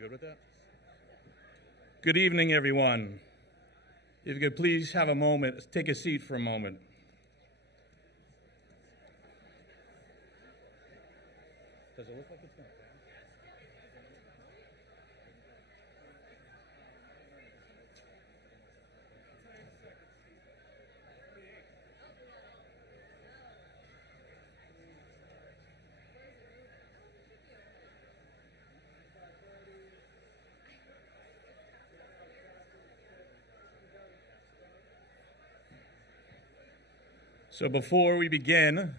good with that? Good evening, everyone. If you could please have a moment, take a seat for a moment. Does it look like it's going to pass? So before we begin,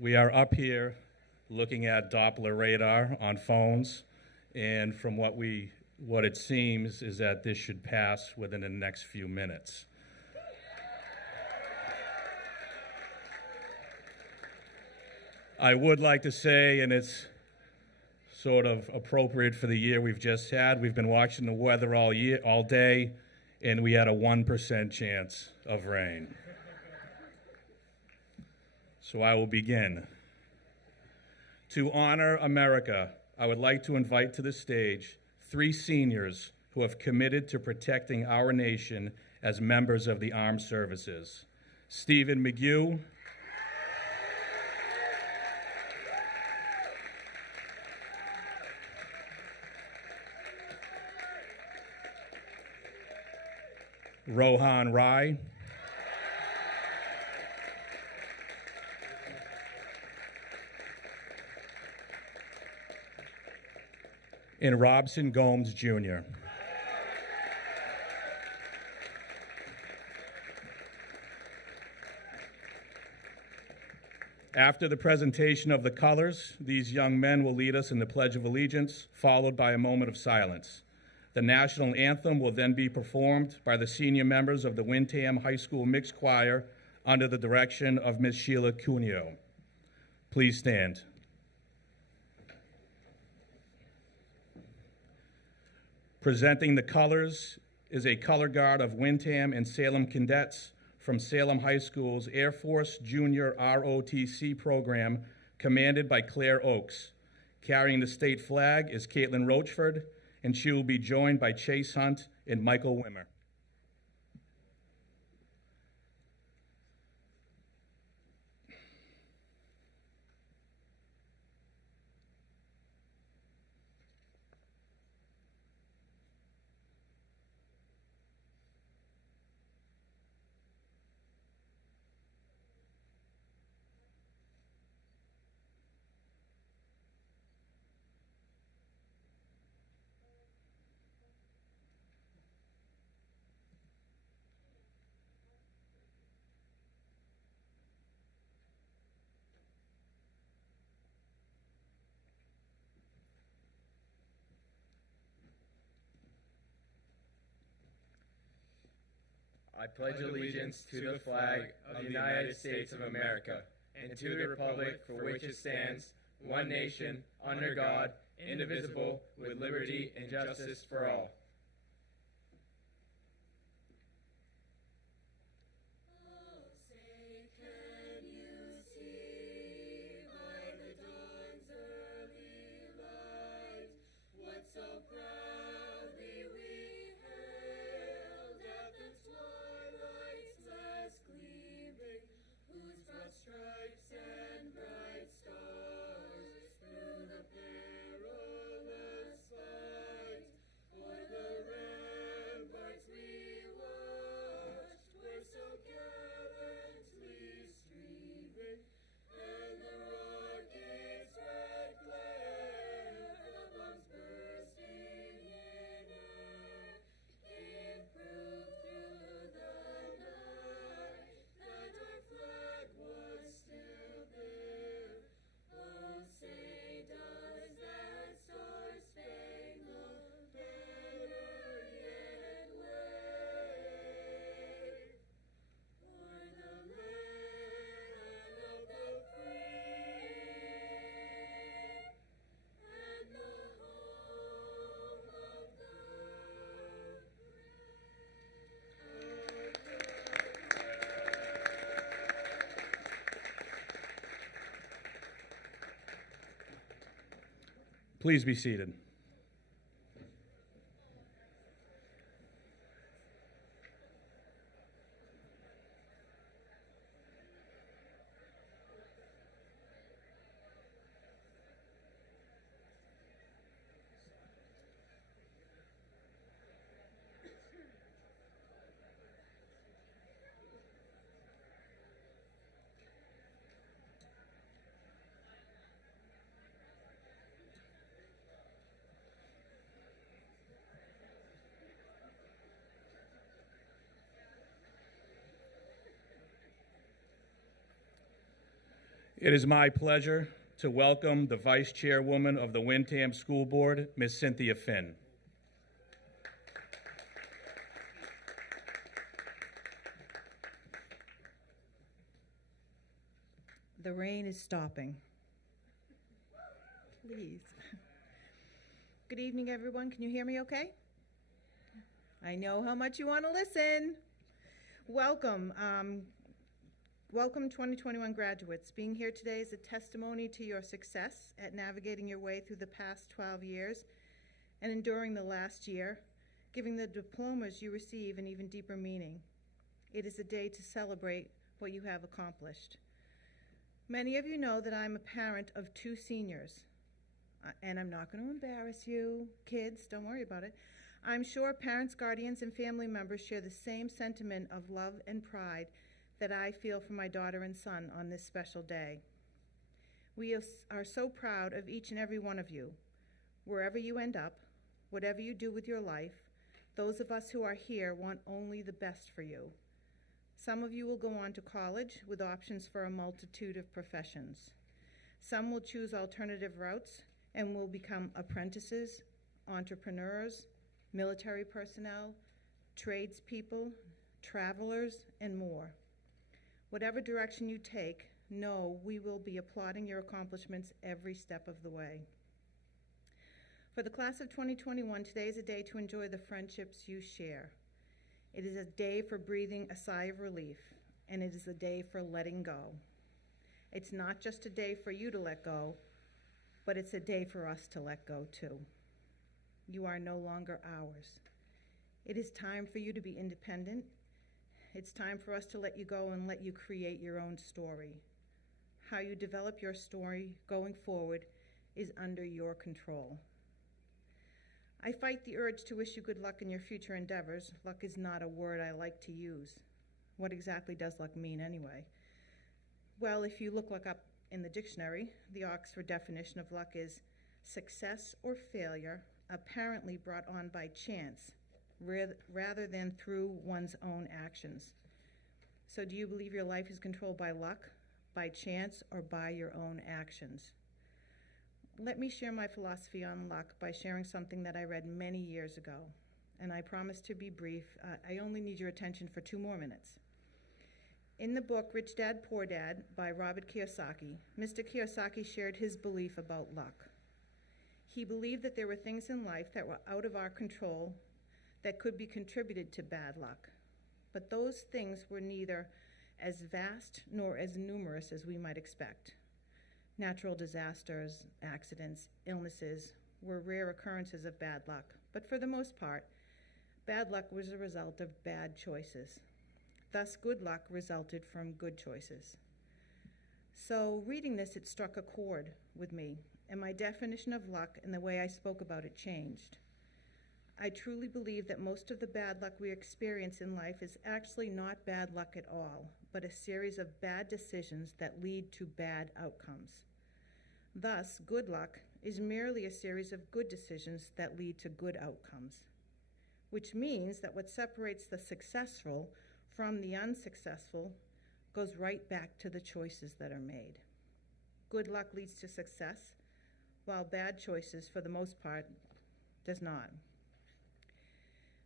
we are up here looking at Doppler radar on phones, and from what it seems is that this should pass within the next few minutes. I would like to say, and it's sort of appropriate for the year we've just had, we've been watching the weather all day, and we had a 1% chance of rain. So I will begin. To honor America, I would like to invite to the stage 3 seniors who have committed to protecting our nation as members of the armed services. Stephen McGew, Rohan Rai, and Robson Gomes, Jr. After the presentation of the colors, these young men will lead us in the Pledge of Allegiance, followed by a moment of silence. The national anthem will then be performed by the senior members of the Windham High School Mixed Choir under the direction of Ms. Sheila Cuneo. Please stand. Presenting the colors is a color guard of Windham and Salem cadets from Salem High School's Air Force Junior ROTC program, commanded by Claire Oakes. Carrying the state flag is Caitlin Rochford, and she will be joined by Chase Hunt and Michael Wimmer. I pledge allegiance to the flag of the United States of America and to the republic for which it stands, one nation, under God, indivisible, with liberty and justice for all. Stripes and bright stars through the perilous fight, o'er the Please be seated. It is my pleasure to welcome the Vice Chairwoman of the Windham School Board, Ms. Cynthia Finn. The rain is stopping. Please. Good evening, everyone. Can you hear me okay? I know how much you want to listen. Welcome. Welcome 2021 graduates. Being here today is a testimony to your success at navigating your way through the past 12 years and enduring the last year, giving the diplomas you receive an even deeper meaning. It is a day to celebrate what you have accomplished. Many of you know that I'm a parent of 2 seniors, and I'm not going to embarrass you, kids, don't worry about it. I'm sure parents, guardians, and family members share the same sentiment of love and pride that I feel for my daughter and son on this special day. We are so proud of each and every one of you. Wherever you end up, whatever you do with your life, those of us who are here want only the best for you. Some of you will go on to college with options for a multitude of professions. Some will choose alternative routes and will become apprentices, entrepreneurs, military personnel, tradespeople, travelers, and more. Whatever direction you take, know we will be applauding your accomplishments every step of the way. For the class of 2021, today is a day to enjoy the friendships you share. It is a day for breathing a sigh of relief, and it is a day for letting go. It's not just a day for you to let go, but it's a day for us to let go too. You are no longer ours. It is time for you to be independent. It's time for us to let you go and let you create your own story. How you develop your story going forward is under your control. I fight the urge to wish you good luck in your future endeavors. Luck is not a word I like to use. What exactly does luck mean anyway? Well, if you look up in the dictionary, the Oxford definition of luck is success or failure apparently brought on by chance, rather than through one's own actions. So do you believe your life is controlled by luck, by chance, or by your own actions? Let me share my philosophy on luck by sharing something that I read many years ago, and I promise to be brief. I only need your attention for 2 more minutes. In the book Rich Dad, Poor Dad by Robert Kiyosaki, Mr. Kiyosaki shared his belief about luck. He believed that there were things in life that were out of our control that could be contributed to bad luck, but those things were neither as vast nor as numerous as we might expect. Natural disasters, accidents, illnesses were rare occurrences of bad luck, but for the most part, bad luck was a result of bad choices. Thus, good luck resulted from good choices. So, reading this, it struck a chord with me, and my definition of luck and the way I spoke about it changed. I truly believe that most of the bad luck we experience in life is actually not bad luck at all, but a series of bad decisions that lead to bad outcomes. Thus, good luck is merely a series of good decisions that lead to good outcomes, which means that what separates the successful from the unsuccessful goes right back to the choices that are made. Good luck leads to success, while bad choices, for the most part, does not.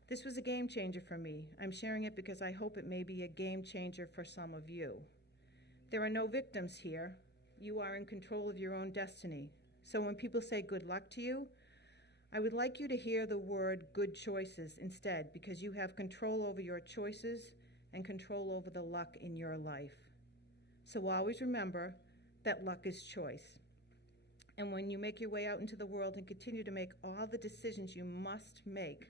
This was a game changer for me. I'm sharing it because I hope it may be a game changer for some of you. There are no victims here. You are in control of your own destiny. So when people say good luck to you, I would like you to hear the word good choices instead, because you have control over your choices and control over the luck in your life. So always remember that luck is choice. And when you make your way out into the world and continue to make all the decisions you must make,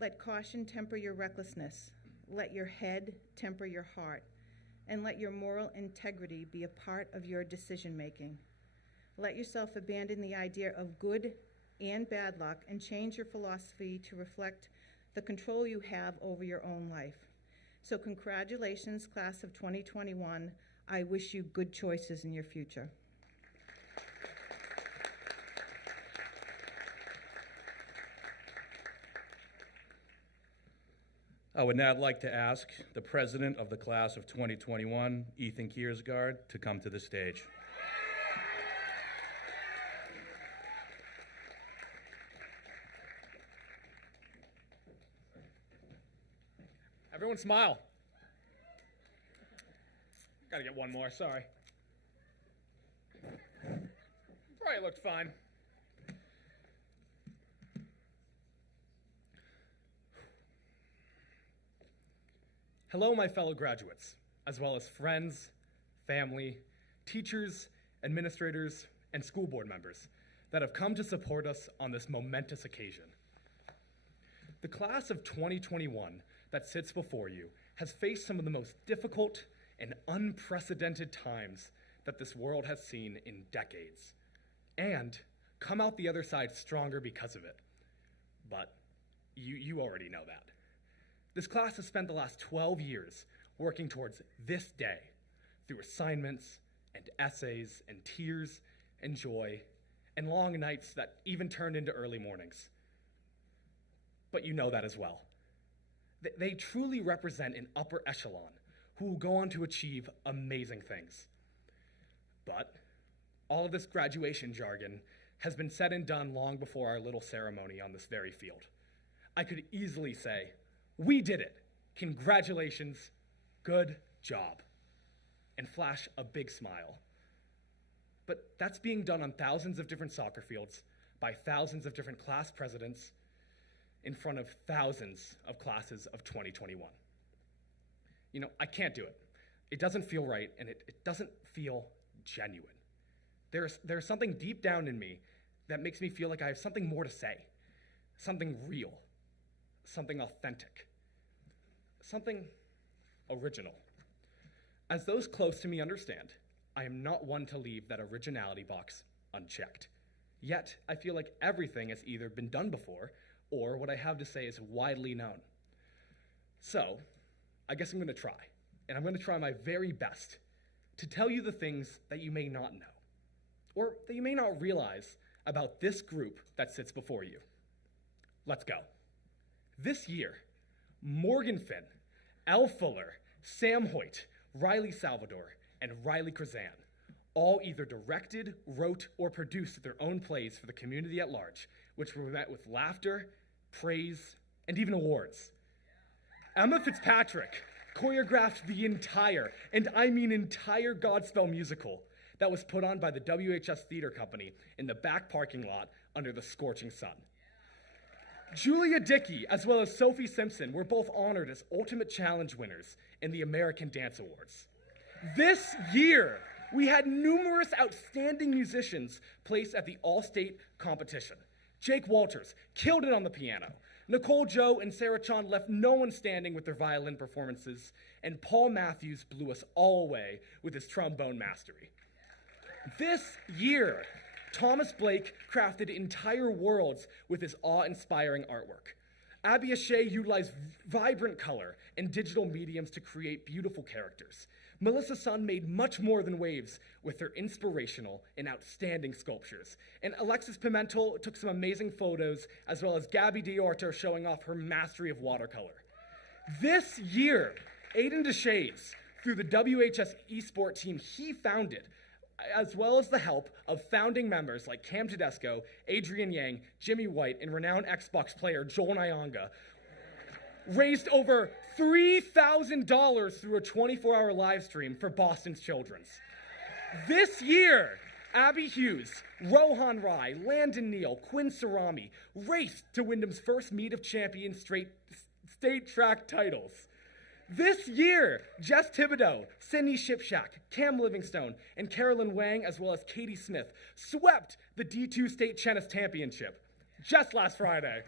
let caution temper your recklessness. Let your head temper your heart. And let your moral integrity be a part of your decision-making. Let yourself abandon the idea of good and bad luck and change your philosophy to reflect the control you have over your own life. So congratulations, class of 2021. I wish you good choices in your future. I would now like to ask the president of the class of 2021, Ethan Kiersgaard, to come to the stage. Everyone smile. Gotta get one more, sorry. Probably looked fine. Hello, my fellow graduates, as well as friends, family, teachers, administrators, and school board members that have come to support us on this momentous occasion. The class of 2021 that sits before you has faced some of the most difficult and unprecedented times that this world has seen in decades, and come out the other side stronger because of it. But you already know that. This class has spent the last 12 years working towards this day through assignments and essays and tears and joy and long nights that even turned into early mornings. But you know that as well. They truly represent an upper echelon who will go on to achieve amazing things. But all of this graduation jargon has been said and done long before our little ceremony on this very field. I could easily say, "We did it. Congratulations. Good job." And flash a big smile. But that's being done on thousands of different soccer fields by thousands of different class presidents in front of thousands of classes of 2021. You know, I can't do it. It doesn't feel right, and it doesn't feel genuine. There's something deep down in me that makes me feel like I have something more to say, something real, something authentic, something original. As those close to me understand, I am not one to leave that originality box unchecked. Yet, I feel like everything has either been done before, or what I have to say is widely known. So, I guess I'm going to try, and I'm going to try my very best to tell you the things that you may not know, or that you may not realize about this group that sits before you. Let's go. This year, Morgan Finn, Elle Fuller, Sam Hoyt, Riley Salvador, and Riley Krazan all either directed, wrote, or produced their own plays for the community at large, which were met with laughter, praise, and even awards. Emma Fitzpatrick choreographed the entire, and I mean entire Godspell musical that was put on by the WHS Theater Company in the back parking lot under the scorching sun. Julia Dickey, as well as Sophie Simpson, were both honored as Ultimate Challenge winners in the American Dance Awards. This year, we had numerous outstanding musicians placed at the all-state competition. Jake Walters killed it on the piano. Nicole Joe and Sarah Chon left no one standing with their violin performances, and Paul Matthews blew us all away with his trombone mastery. This year, Thomas Blake crafted entire worlds with his awe-inspiring artwork. Abby Ashea utilized vibrant color and digital mediums to create beautiful characters. Melissa Sun made much more than waves with her inspirational and outstanding sculptures. And Alexis Pimentel took some amazing photos, as well as Gabby Diorto showing off her mastery of watercolor. This year, Aiden Deshays, through the WHS eSport team he founded, as well as the help of founding members like Cam Tedesco, Adrian Yang, Jimmy White, and renowned Xbox player Joel Nyanga, raised over $3,000 through a 24-hour live stream for Boston's Children's. This year, Abby Hughes, Rohan Rai, Landon Neal, Quinn Sarami raced to Windham's first meet of champions state track titles. This year, Jess Thibodeau, Sydney Shipshack, Cam Livingstone, and Carolyn Wang, as well as Katie Smith, swept the D2 State Tennis Championship just last Friday.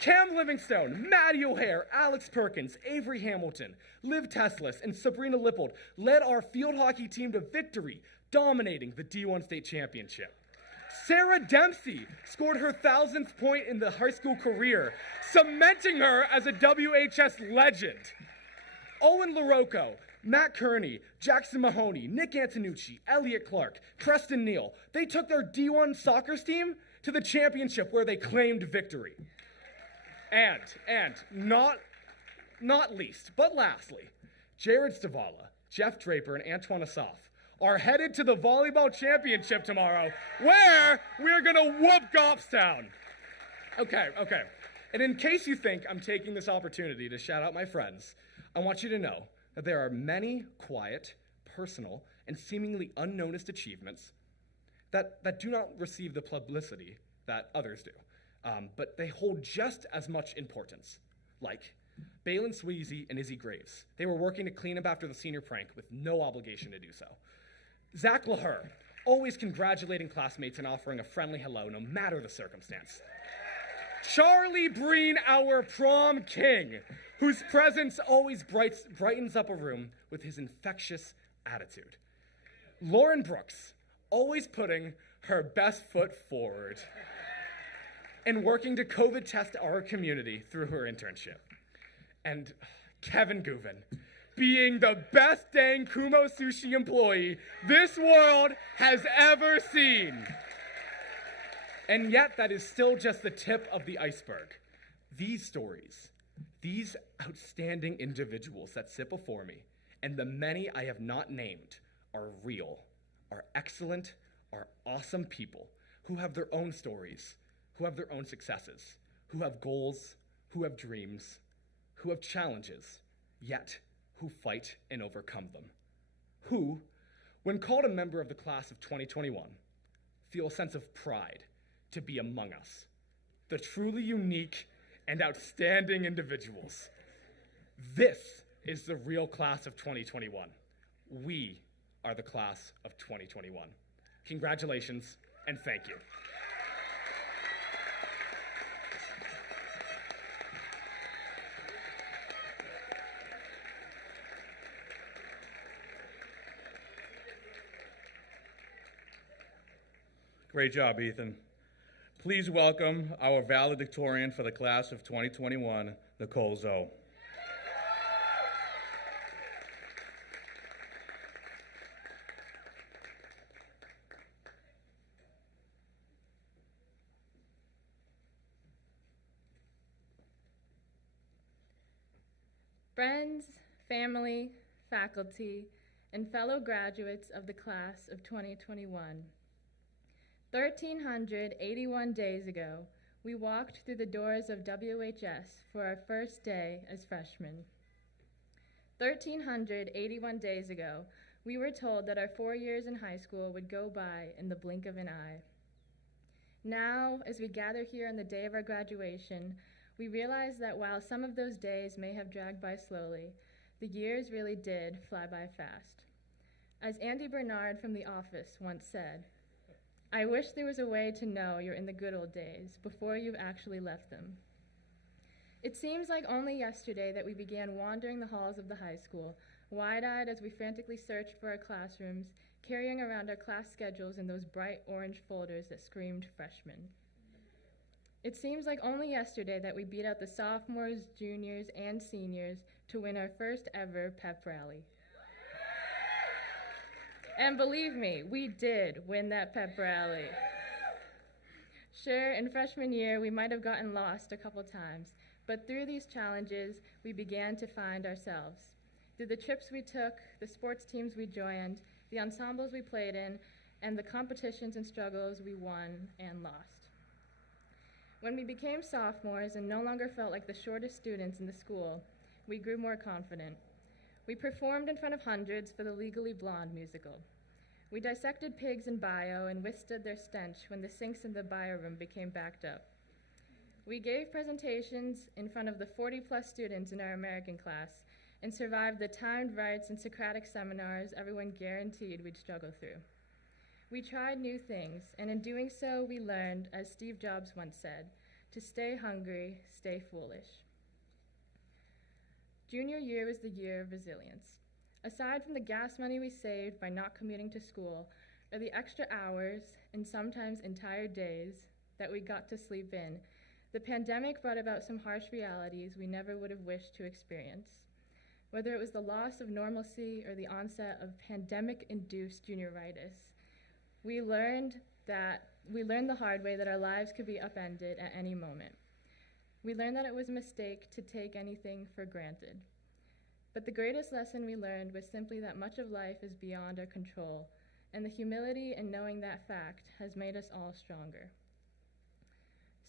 Cam Livingstone, Maddie O'Hare, Alex Perkins, Avery Hamilton, Liv Teslis, and Sabrina Lippold led our field hockey team to victory, dominating the D1 State Championship. Sarah Dempsey scored her 1,000th point in the high school career, cementing her as a WHS legend. Owen LaRocco, Matt Kearney, Jackson Mahoney, Nick Antonucci, Elliot Clark, Preston Neal, they took their D1 soccer team to the championship where they claimed victory. And not least, but lastly, Jared Stavala, Jeff Draper, and Antoine Asaf are headed to the volleyball championship tomorrow, where we're gonna whoop Goffstown. Okay. And in case you think I'm taking this opportunity to shout out my friends, I want you to know that there are many quiet, personal, and seemingly unnoticed achievements that do not receive the publicity that others do. But they hold just as much importance. Like Balin Sweezy and Izzy Graves. They were working to clean up after the senior prank with no obligation to do so. Zach LaHer, always congratulating classmates and offering a friendly hello no matter the circumstance. Charlie Breen, our prom king, whose presence always brightens up a room with his infectious attitude. Lauren Brooks, always putting her best foot forward and working to COVID test our community through her internship. And Kevin Gouvin, being the best dang Kumo Sushi employee this world has ever seen. And yet, that is still just the tip of the iceberg. These stories, these outstanding individuals that sit before me, and the many I have not named, are real, are excellent, are awesome people who have their own stories, who have their own successes, who have goals, who have dreams, who have challenges, yet who fight and overcome them. Who, when called a member of the class of 2021, feel a sense of pride to be among us, the truly unique and outstanding individuals. This is the real class of 2021. We are the class of 2021. Congratulations, and thank you. Great job, Ethan. Please welcome our valedictorian for the class of 2021, Nicole Zoe. Friends, family, faculty, and fellow graduates of the class of 2021. 1,381 days ago, we walked through the doors of WHS for our first day as freshmen. 1,381 days ago, we were told that our 4 years in high school would go by in the blink of an eye. Now, as we gather here on the day of our graduation, we realize that while some of those days may have dragged by slowly, the years really did fly by fast. As Andy Bernard from The Office once said, "I wish there was a way to know you're in the good old days before you've actually left them." It seems like only yesterday that we began wandering the halls of the high school, wide-eyed as we frantically searched for our classrooms, carrying around our class schedules in those bright orange folders that screamed freshman. It seems like only yesterday that we beat out the sophomores, juniors, and seniors to win our first ever pep rally. And believe me, we did win that pep rally. Sure, in freshman year, we might have gotten lost a couple times, but through these challenges, we began to find ourselves. Through the trips we took, the sports teams we joined, the ensembles we played in, and the competitions and struggles we won and lost. When we became sophomores and no longer felt like the shortest students in the school, we grew more confident. We performed in front of hundreds for the Legally Blonde musical. We dissected pigs in bio and withstood their stench when the sinks in the bio room became backed up. We gave presentations in front of the 40-plus students in our American class and survived the timed rites and Socratic seminars everyone guaranteed we'd struggle through. We tried new things, and in doing so, we learned, as Steve Jobs once said, to stay hungry, stay foolish. Junior year was the year of resilience. Aside from the gas money we saved by not commuting to school, or the extra hours, and sometimes entire days, that we got to sleep in, the pandemic brought about some harsh realities we never would have wished to experience. Whether it was the loss of normalcy or the onset of pandemic-induced junioritis, we learned the hard way that our lives could be upended at any moment. We learned that it was a mistake to take anything for granted. But the greatest lesson we learned was simply that much of life is beyond our control, and the humility in knowing that fact has made us all stronger.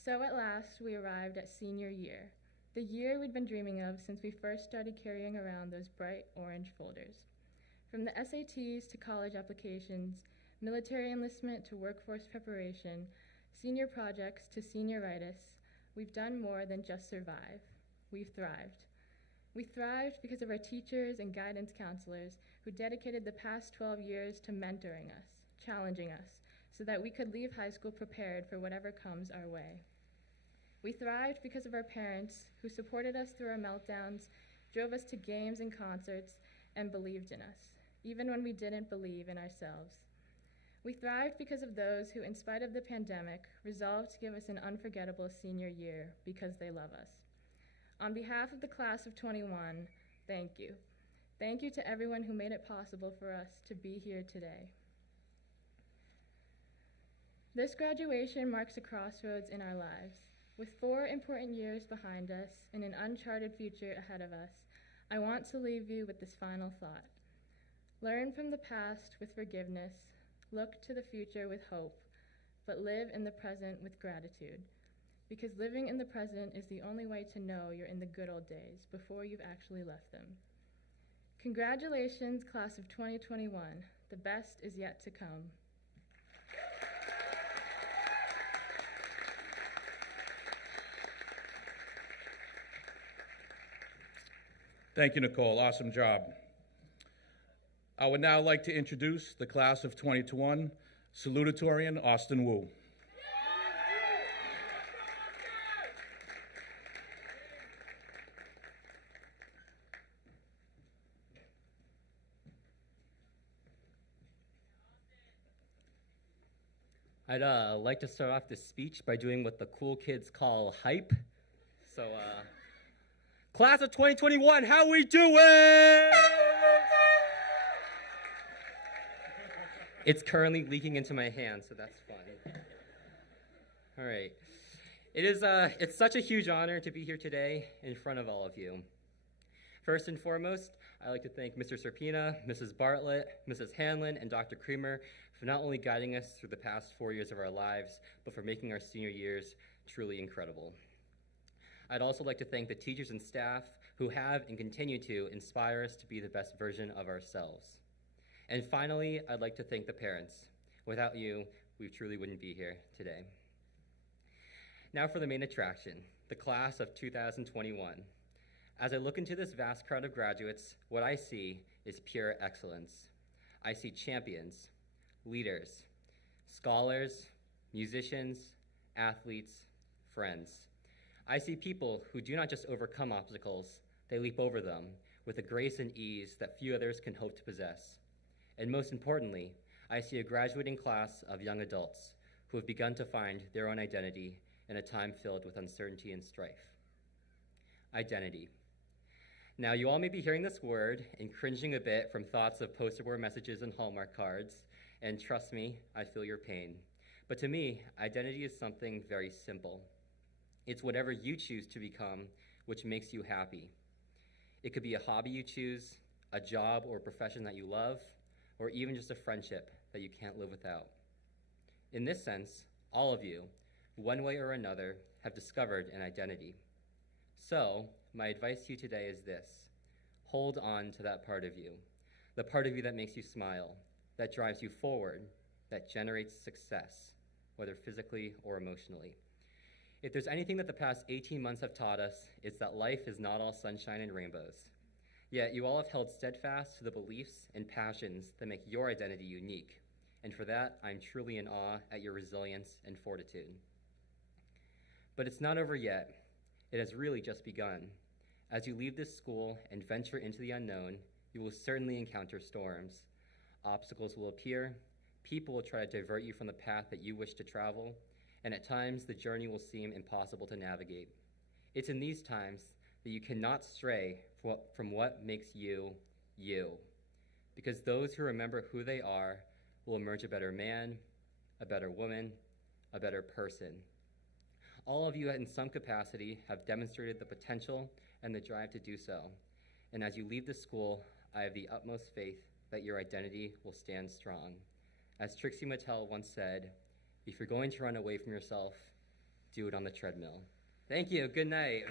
So at last, we arrived at senior year, the year we'd been dreaming of since we first started carrying around those bright orange folders. From the SATs to college applications, military enlistment to workforce preparation, senior projects to senioritis, we've done more than just survive. We've thrived. We thrived because of our teachers and guidance counselors who dedicated the past 12 years to mentoring us, challenging us, so that we could leave high school prepared for whatever comes our way. We thrived because of our parents who supported us through our meltdowns, drove us to games and concerts, and believed in us, even when we didn't believe in ourselves. We thrived because of those who, in spite of the pandemic, resolved to give us an unforgettable senior year because they love us. On behalf of the class of 21, thank you. Thank you to everyone who made it possible for us to be here today. This graduation marks a crossroads in our lives. With 4 important years behind us and an uncharted future ahead of us, I want to leave you with this final thought. Learn from the past with forgiveness, look to the future with hope, but live in the present with gratitude. Because living in the present is the only way to know you're in the good old days before you've actually left them. Congratulations, class of 2021. The best is yet to come. Thank you, Nicole. Awesome job. I would now like to introduce the class of 2021, Salutatorian Austin Wu. I'd like to start off this speech by doing what the cool kids call hype. So, class of 2021, how we doing? It's currently leaking into my hand, so that's fine. All right. It's such a huge honor to be here today in front of all of you. First and foremost, I'd like to thank Mr. Serpina, Mrs. Bartlett, Mrs. Hanlon, and Dr. Creamer for not only guiding us through the past 4 years of our lives, but for making our senior years truly incredible. I'd also like to thank the teachers and staff who have and continue to inspire us to be the best version of ourselves. And finally, I'd like to thank the parents. Without you, we truly wouldn't be here today. Now for the main attraction, the class of 2021. As I look into this vast crowd of graduates, what I see is pure excellence. I see champions, leaders, scholars, musicians, athletes, friends. I see people who do not just overcome obstacles, they leap over them with a grace and ease that few others can hope to possess. And most importantly, I see a graduating class of young adults who have begun to find their own identity in a time filled with uncertainty and strife. Identity. Now, you all may be hearing this word and cringing a bit from thoughts of poster board messages and Hallmark cards, and trust me, I feel your pain. But to me, identity is something very simple. It's whatever you choose to become, which makes you happy. It could be a hobby you choose, a job or profession that you love, or even just a friendship that you can't live without. In this sense, all of you, one way or another, have discovered an identity. So, my advice to you today is this: hold on to that part of you, the part of you that makes you smile, that drives you forward, that generates success, whether physically or emotionally. If there's anything that the past 18 months have taught us, it's that life is not all sunshine and rainbows. Yet you all have held steadfast to the beliefs and passions that make your identity unique. And for that, I'm truly in awe at your resilience and fortitude. But it's not over yet. It has really just begun. As you leave this school and venture into the unknown, you will certainly encounter storms. Obstacles will appear, people will try to divert you from the path that you wish to travel, and at times the journey will seem impossible to navigate. It's in these times that you cannot stray from what makes you, you. Because those who remember who they are will emerge a better man, a better woman, a better person. All of you in some capacity have demonstrated the potential and the drive to do so. And as you leave the school, I have the utmost faith that your identity will stand strong. As Trixie Mattel once said, if you're going to run away from yourself, do it on the treadmill. Thank you, good night.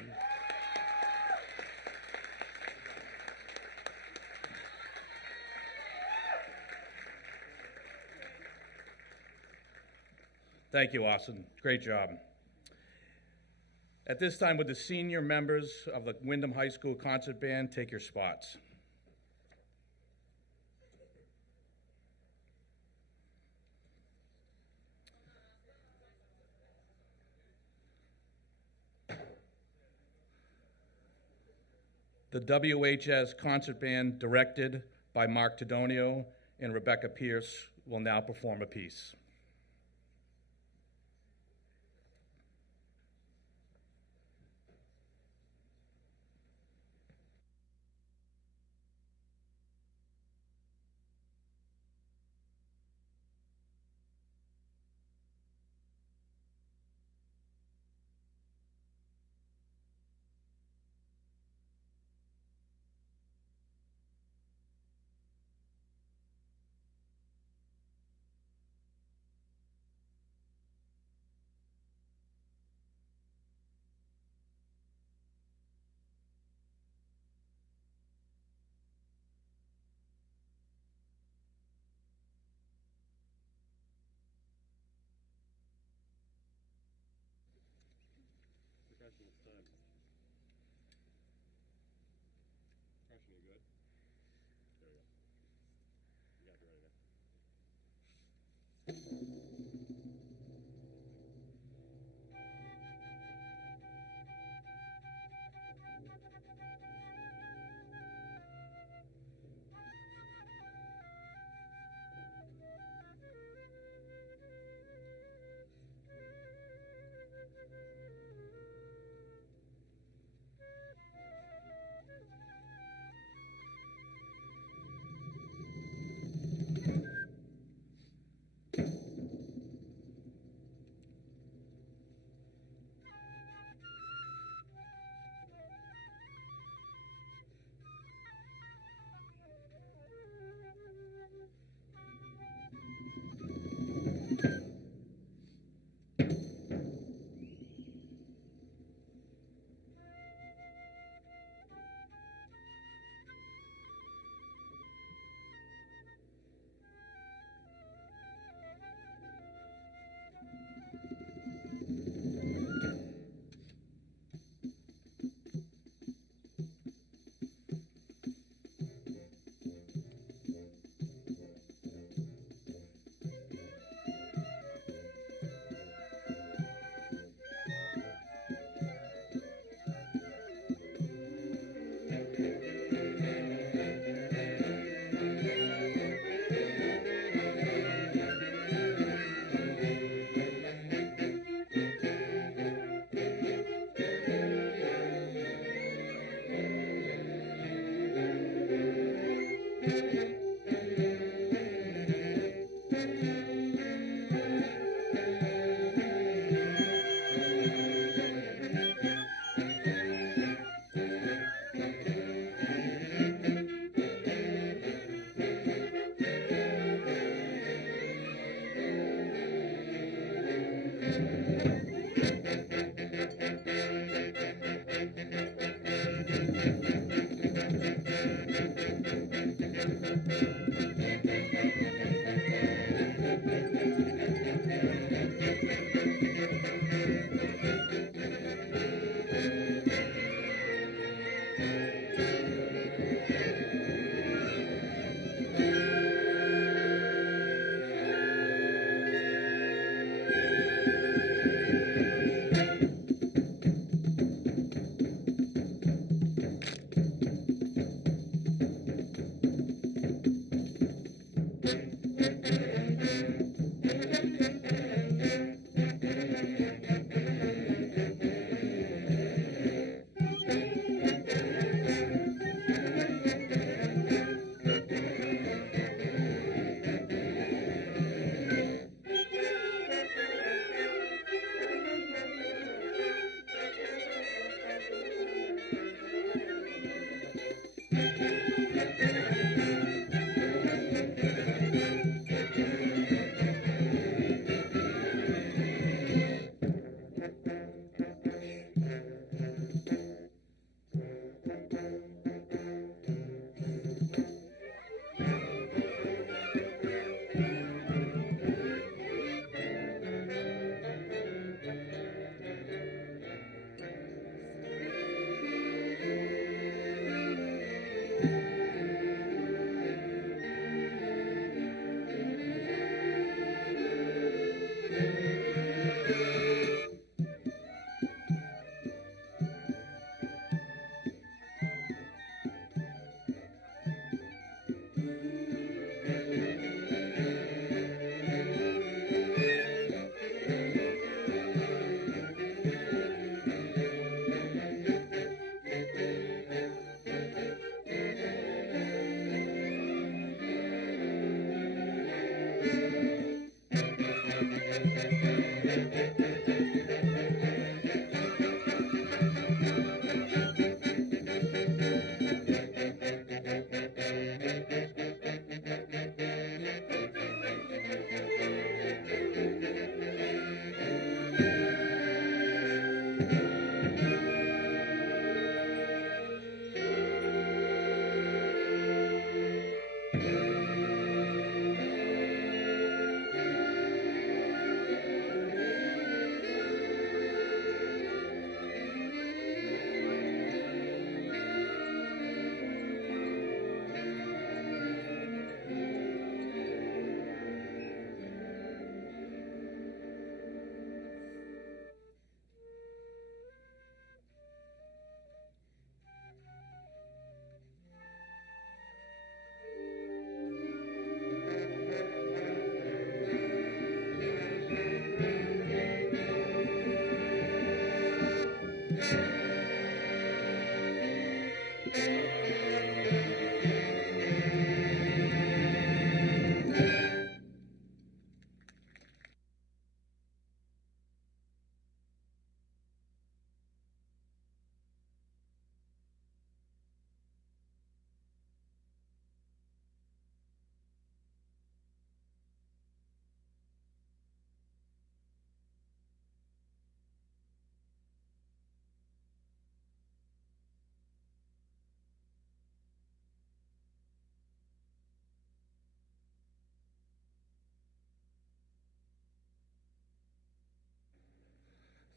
Thank you, Austin. Great job. At this time, would the senior members of the Windham High School Concert Band take your spots? The WHS Concert Band, directed by Mark Tedonio and Rebecca Pierce, will now perform a piece.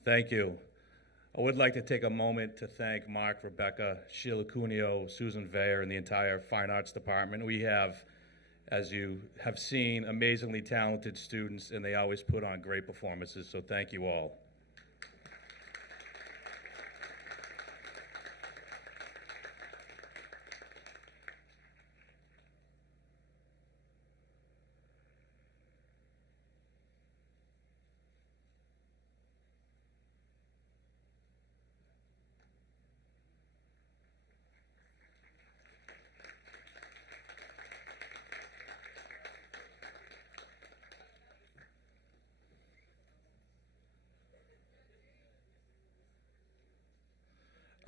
Thank you. I would like to take a moment to thank Mark, Rebecca, Sheila Cuneo, Susan Veyer, and the entire Fine Arts Department. We have, as you have seen, amazingly talented students, and they always put on great performances, so thank you all.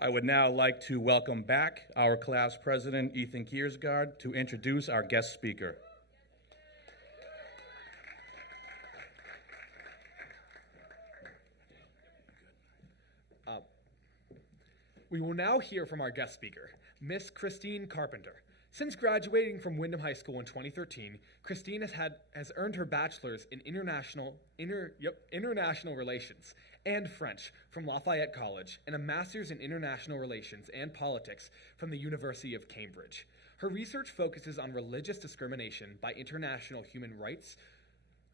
I would now like to welcome back our class president, Ethan Kiersgaard, to introduce our guest speaker. We will now hear from our guest speaker, Miss Christine Carpenter. Since graduating from Windham High School in 2013, Christine has earned her bachelor's in international relations and French from Lafayette College and a master's in international relations and politics from the University of Cambridge. Her research focuses on religious discrimination by international human rights,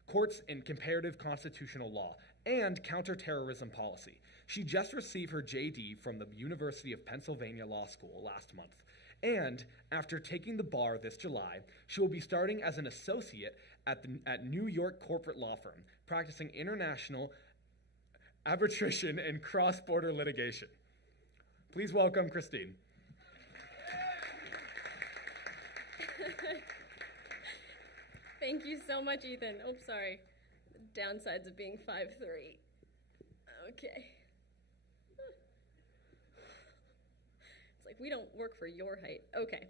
courts, and comparative constitutional law, and counterterrorism policy. She just received her JD from the University of Pennsylvania Law School last month. And after taking the bar this July, she will be starting as an associate at New York corporate law firm, practicing international arbitration and cross-border litigation. Please welcome Christine. Thank you so much, Ethan. Oh, sorry. The downsides of being 5'3". Okay. It's like we don't work for your height. Okay.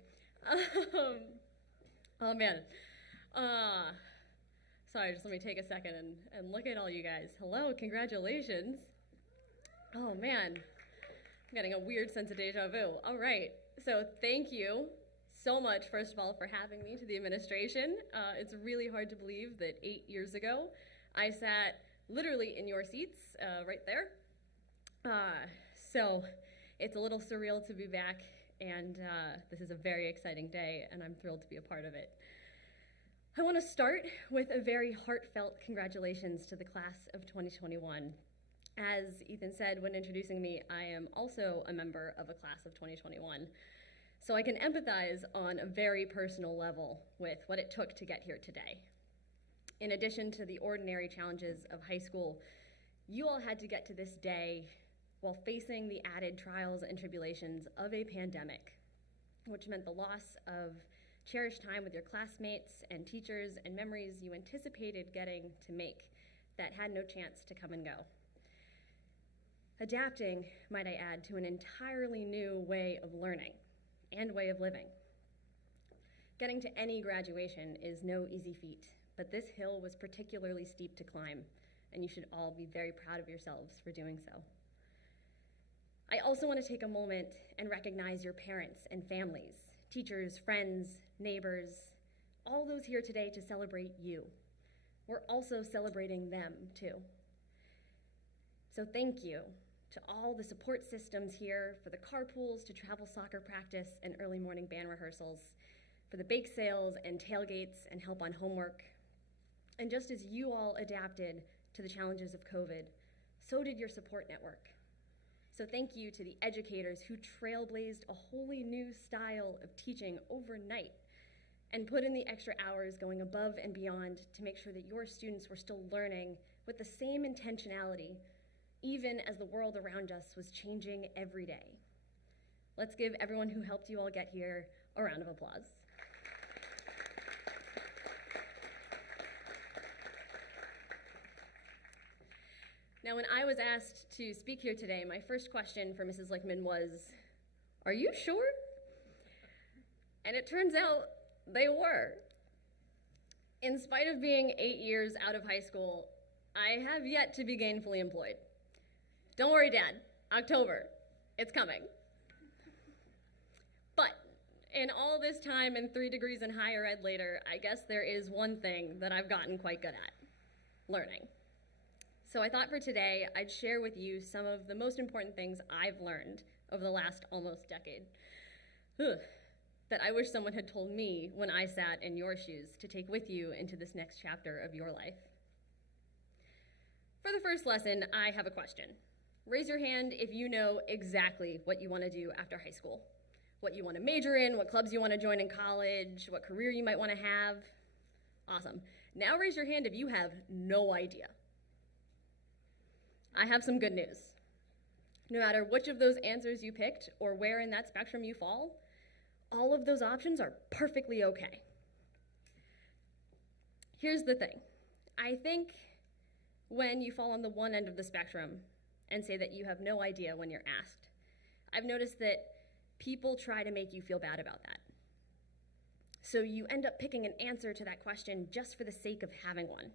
Oh, man. Sorry, just let me take a second and look at all you guys. Hello, congratulations. Oh, man. I'm getting a weird sense of deja vu. All right. So thank you so much, first of all, for having me to the administration. It's really hard to believe that 8 years ago, I sat literally in your seats right there. So it's a little surreal to be back, and this is a very exciting day, and I'm thrilled to be a part of it. I want to start with a very heartfelt congratulations to the class of 2021. As Ethan said when introducing me, I am also a member of a class of 2021. So I can empathize on a very personal level with what it took to get here today. In addition to the ordinary challenges of high school, you all had to get to this day while facing the added trials and tribulations of a pandemic, which meant the loss of cherished time with your classmates and teachers and memories you anticipated getting to make that had no chance to come and go. Adapting, might I add, to an entirely new way of learning and way of living. Getting to any graduation is no easy feat, but this hill was particularly steep to climb, and you should all be very proud of yourselves for doing so. I also want to take a moment and recognize your parents and families, teachers, friends, neighbors, all those here today to celebrate you. We're also celebrating them too. So thank you to all the support systems here, for the carpools to travel soccer practice and early morning band rehearsals, for the bake sales and tailgates and help on homework. And just as you all adapted to the challenges of COVID, so did your support network. So thank you to the educators who trailblazed a wholly new style of teaching overnight and put in the extra hours going above and beyond to make sure that your students were still learning with the same intentionality, even as the world around us was changing every day. Let's give everyone who helped you all get here a round of applause. Now, when I was asked to speak here today, my first question for Mrs. Lichtman was, "Are you sure?" And it turns out they were. In spite of being 8 years out of high school, I have yet to be gainfully employed. Don't worry, Dad. October. It's coming. But in all this time and 3 degrees in higher ed later, I guess there is one thing that I've gotten quite good at: learning. So I thought for today I'd share with you some of the most important things I've learned over the last almost decade. That I wish someone had told me when I sat in your shoes to take with you into this next chapter of your life. For the first lesson, I have a question. Raise your hand if you know exactly what you want to do after high school. What you want to major in, what clubs you want to join in college, what career you might want to have. Awesome. Now raise your hand if you have no idea. I have some good news. No matter which of those answers you picked or where in that spectrum you fall, all of those options are perfectly okay. Here's the thing. I think when you fall on the one end of the spectrum and say that you have no idea when you're asked, I've noticed that people try to make you feel bad about that. So you end up picking an answer to that question just for the sake of having one.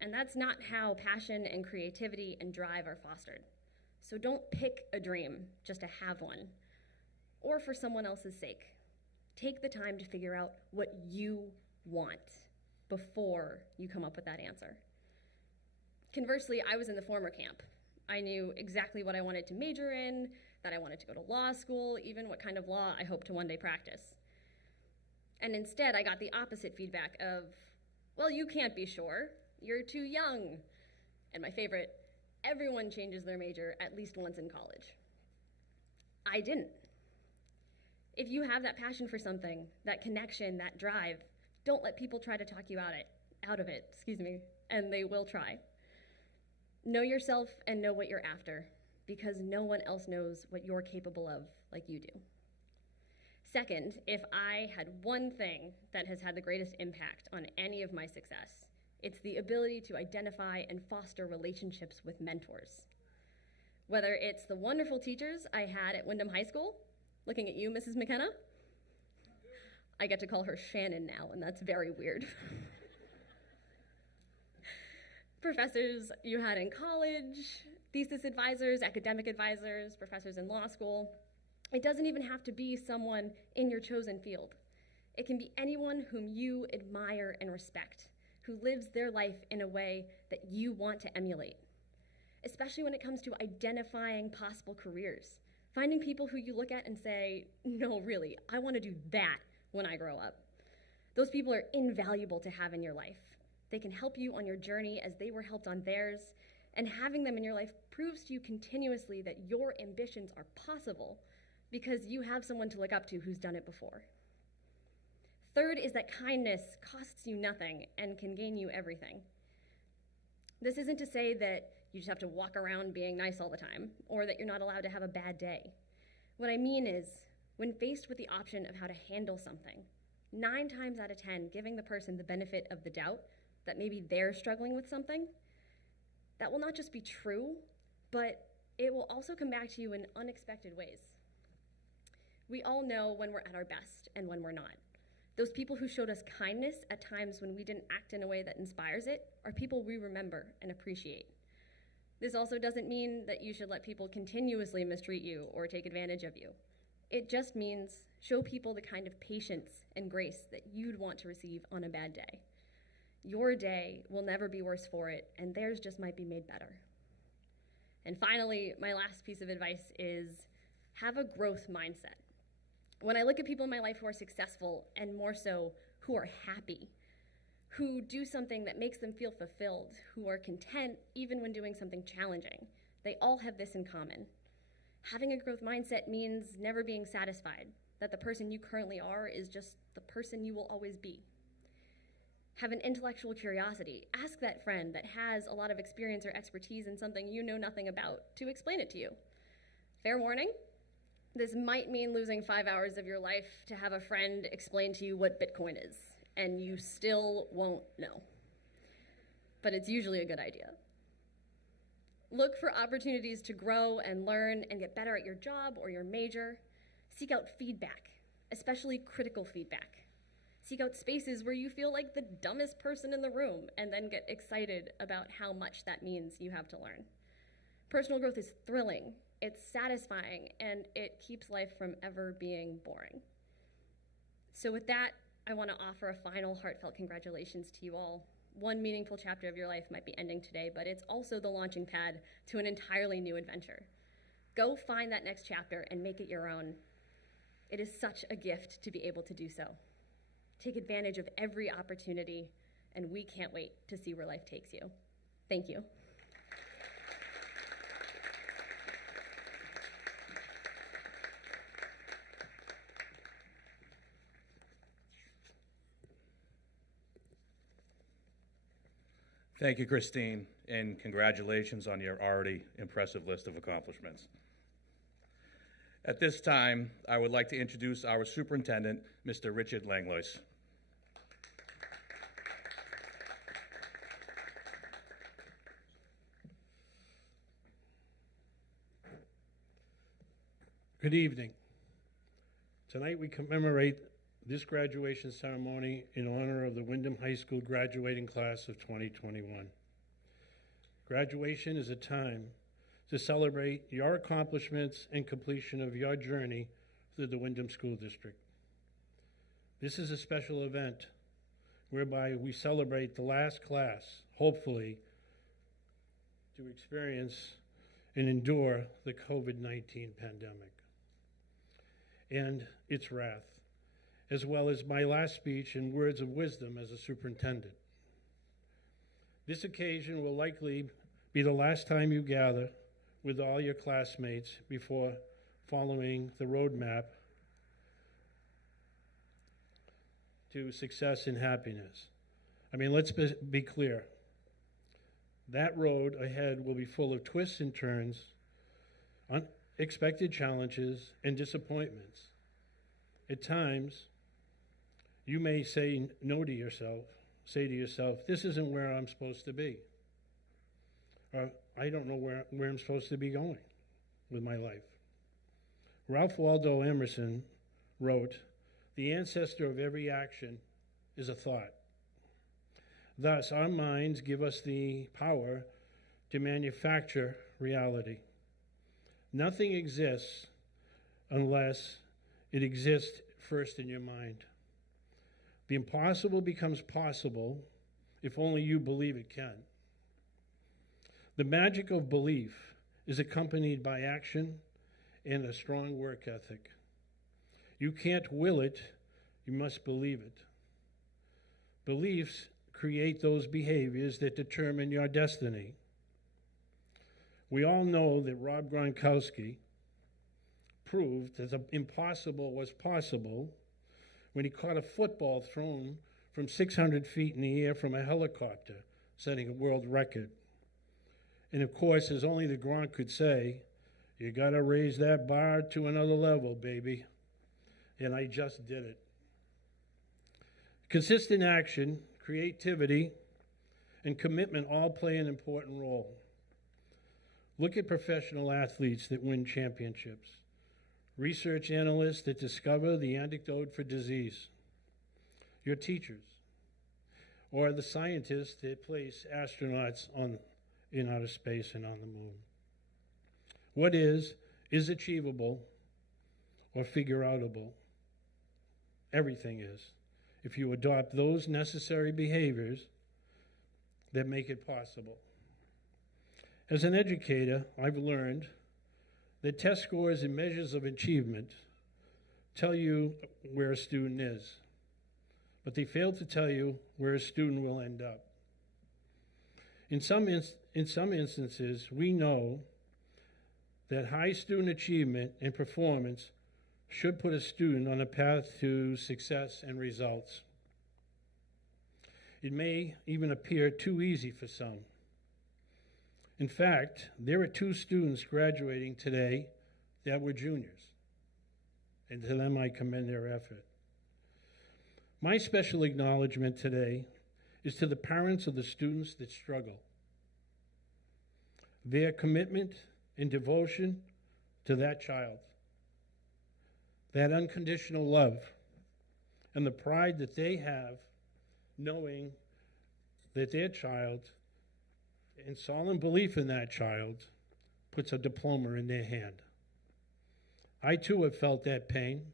And that's not how passion and creativity and drive are fostered. So don't pick a dream just to have one, or for someone else's sake. Take the time to figure out what you want before you come up with that answer. Conversely, I was in the former camp. I knew exactly what I wanted to major in, that I wanted to go to law school, even what kind of law I hope to one day practice. And instead, I got the opposite feedback of, well, you can't be sure. You're too young. And my favorite, everyone changes their major at least once in college. I didn't. If you have that passion for something, that connection, that drive, don't let people try to talk you out of it, and they will try. Know yourself and know what you're after, because no one else knows what you're capable of like you do. Second, if I had one thing that has had the greatest impact on any of my success, it's the ability to identify and foster relationships with mentors. Whether it's the wonderful teachers I had at Windham High School, looking at you, Mrs. McKenna. I get to call her Shannon now, and that's very weird. Professors you had in college, thesis advisors, academic advisors, professors in law school. It doesn't even have to be someone in your chosen field. It can be anyone whom you admire and respect, who lives their life in a way that you want to emulate, especially when it comes to identifying possible careers. Finding people who you look at and say, no, really, I want to do that when I grow up. Those people are invaluable to have in your life. They can help you on your journey as they were helped on theirs, and having them in your life proves to you continuously that your ambitions are possible because you have someone to look up to who's done it before. Third is that kindness costs you nothing and can gain you everything. This isn't to say that you just have to walk around being nice all the time, or that you're not allowed to have a bad day. What I mean is, when faced with the option of how to handle something, 9 times out of 10, giving the person the benefit of the doubt that maybe they're struggling with something, that will not just be true, but it will also come back to you in unexpected ways. We all know when we're at our best and when we're not. Those people who showed us kindness at times when we didn't act in a way that inspires it are people we remember and appreciate. This also doesn't mean that you should let people continuously mistreat you or take advantage of you. It just means show people the kind of patience and grace that you'd want to receive on a bad day. Your day will never be worse for it, and theirs just might be made better. And finally, my last piece of advice is have a growth mindset. When I look at people in my life who are successful, and more so, who are happy, who do something that makes them feel fulfilled, who are content even when doing something challenging, they all have this in common. Having a growth mindset means never being satisfied, that the person you currently are is just the person you will always be. Have an intellectual curiosity. Ask that friend that has a lot of experience or expertise in something you know nothing about to explain it to you. Fair warning, this might mean losing 5 hours of your life to have a friend explain to you what Bitcoin is, and you still won't know. But it's usually a good idea. Look for opportunities to grow and learn and get better at your job or your major. Seek out feedback, especially critical feedback. Seek out spaces where you feel like the dumbest person in the room and then get excited about how much that means you have to learn. Personal growth is thrilling, it's satisfying, and it keeps life from ever being boring. So with that, I want to offer a final heartfelt congratulations to you all. One meaningful chapter of your life might be ending today, but it's also the launching pad to an entirely new adventure. Go find that next chapter and make it your own. It is such a gift to be able to do so. Take advantage of every opportunity, and we can't wait to see where life takes you. Thank you. Thank you, Christine, and congratulations on your already impressive list of accomplishments. At this time, I would like to introduce our superintendent, Mr. Richard Langlois. Good evening. Tonight we commemorate this graduation ceremony in honor of the Windham High School graduating class of 2021. Graduation is a time to celebrate your accomplishments and completion of your journey through the Windham School District. This is a special event whereby we celebrate the last class, hopefully, to experience and endure the COVID-19 pandemic and its wrath, as well as my last speech and words of wisdom as a superintendent. This occasion will likely be the last time you gather with all your classmates before following the roadmap to success and happiness. I mean, let's be clear. That road ahead will be full of twists and turns, unexpected challenges, and disappointments. At times, you may say to yourself, this isn't where I'm supposed to be. Or I don't know where I'm supposed to be going with my life. Ralph Waldo Emerson wrote, "The ancestor of every action is a thought." Thus, our minds give us the power to manufacture reality. Nothing exists unless it exists first in your mind. The impossible becomes possible if only you believe it can. The magic of belief is accompanied by action and a strong work ethic. You can't will it, you must believe it. Beliefs create those behaviors that determine your destiny. We all know that Rob Gronkowski proved that the impossible was possible when he caught a football thrown from 600 feet in the air from a helicopter, setting a world record. And of course, as only the Gronk could say, you gotta raise that bar to another level, baby. And I just did it. Consistent action, creativity, and commitment all play an important role. Look at professional athletes that win championships, research analysts that discover the antidote for disease, your teachers, or the scientists that place astronauts in outer space and on the moon. What is achievable or figure outable. Everything is, if you adopt those necessary behaviors that make it possible. As an educator, I've learned that test scores and measures of achievement tell you where a student is, but they fail to tell you where a student will end up. In some instances, we know that high student achievement and performance should put a student on a path to success and results. It may even appear too easy for some. In fact, there are 2 students graduating today that were juniors, and to them I commend their effort. My special acknowledgement today is to the parents of the students that struggle. Their commitment and devotion to that child, that unconditional love, and the pride that they have knowing that their child, in solemn belief in that child, puts a diploma in their hand. I too have felt that pain,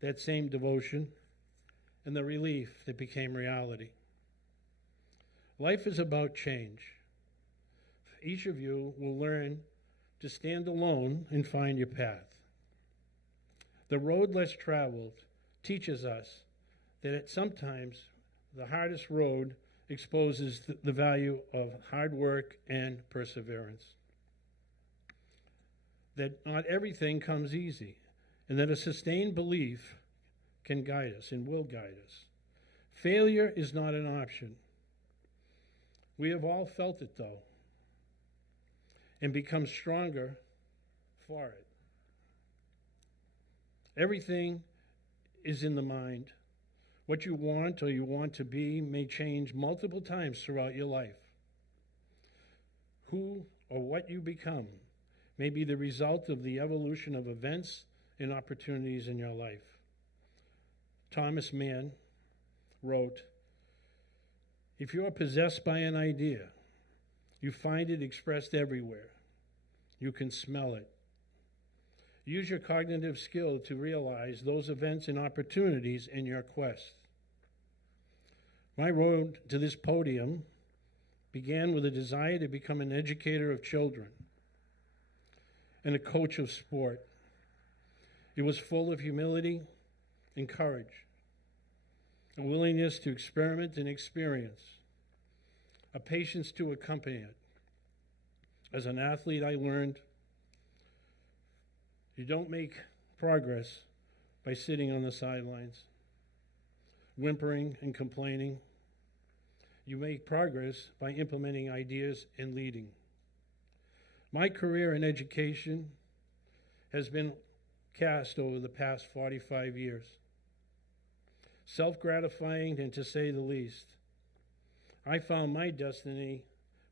that same devotion, and the relief that became reality. Life is about change. Each of you will learn to stand alone and find your path. The road less traveled teaches us that at sometimes the hardest road exposes the value of hard work and perseverance. That not everything comes easy, and that a sustained belief can guide us and will guide us. Failure is not an option. We have all felt it, though, and become stronger for it. Everything is in the mind. What you want or you want to be may change multiple times throughout your life. Who or what you become may be the result of the evolution of events and opportunities in your life. Thomas Mann wrote, "If you are possessed by an idea, you find it expressed everywhere. You can smell it. Use your cognitive skill to realize those events and opportunities in your quest." My road to this podium began with a desire to become an educator of children and a coach of sport. It was full of humility and courage, a willingness to experiment and experience, a patience to accompany it. As an athlete, I learned you don't make progress by sitting on the sidelines, whimpering and complaining. You make progress by implementing ideas and leading. My career in education has been cast over the past 45 years. Self-gratifying, and to say the least. I found my destiny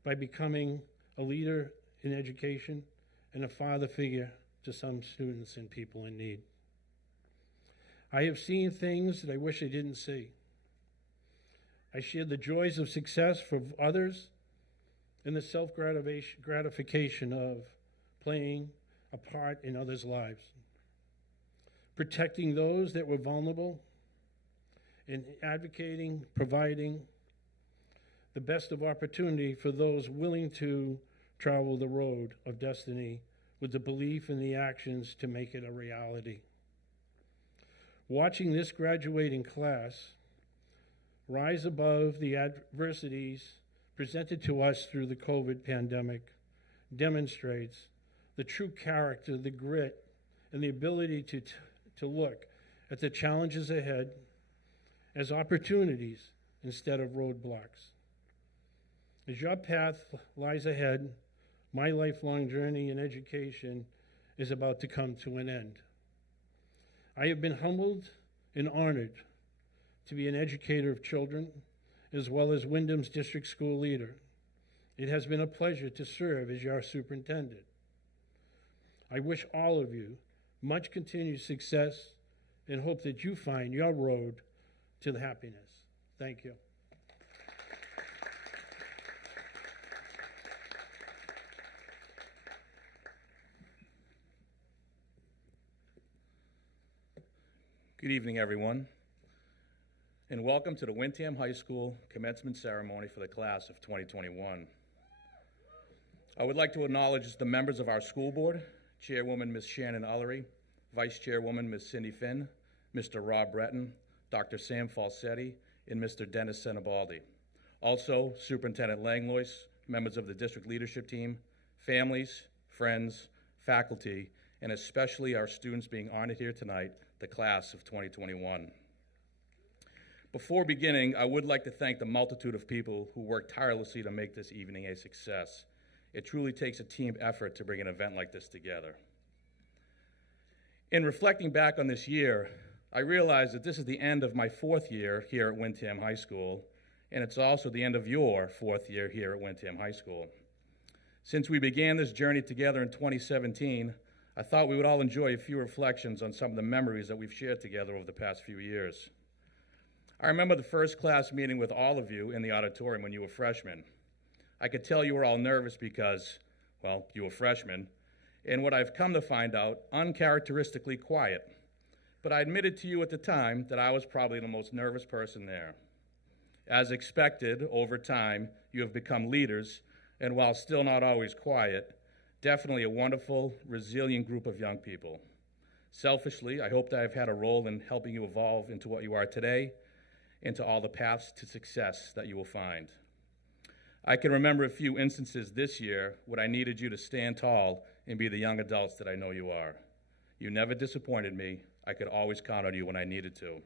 by becoming a leader in education and a father figure to some students and people in need. I have seen things that I wish I didn't see. I shared the joys of success for others and the self-gratification of playing a part in others' lives, protecting those that were vulnerable, and advocating, providing the best of opportunity for those willing to travel the road of destiny with the belief and the actions to make it a reality. Watching this graduating class rise above the adversities presented to us through the COVID pandemic demonstrates the true character, the grit, and the ability to look at the challenges ahead as opportunities instead of roadblocks. As your path lies ahead, my lifelong journey in education is about to come to an end. I have been humbled and honored to be an educator of children, as well as Windham's district school leader. It has been a pleasure to serve as your superintendent. I wish all of you much continued success and hope that you find your road to the happiness. Thank you. Good evening, everyone, and welcome to the Windham High School commencement ceremony for the class of 2021. I would like to acknowledge the members of our school board, Chairwoman Ms. Shannon Ullery, Vice Chairwoman Ms. Cindy Finn, Mr. Rob Breton, Dr. Sam Falsetti, and Mr. Dennis Senibaldi. Also, Superintendent Langlois, members of the district leadership team, families, friends, faculty, and especially our students being honored here tonight, the class of 2021. Before beginning, I would like to thank the multitude of people who worked tirelessly to make this evening a success. It truly takes a team effort to bring an event like this together. In reflecting back on this year, I realize that this is the end of my 4th year here at Windham High School, and it's also the end of your 4th year here at Windham High School. Since we began this journey together in 2017, I thought we would all enjoy a few reflections on some of the memories that we've shared together over the past few years. I remember the first class meeting with all of you in the auditorium when you were freshmen. I could tell you were all nervous because, well, you were freshmen, and what I've come to find out, uncharacteristically quiet. But I admitted to you at the time that I was probably the most nervous person there. As expected, over time, you have become leaders, and while still not always quiet, definitely a wonderful, resilient group of young people. Selfishly, I hope that I've had a role in helping you evolve into what you are today, into all the paths to success that you will find. I can remember a few instances this year when I needed you to stand tall and be the young adults that I know you are. You never disappointed me. I could always count on you when I needed to.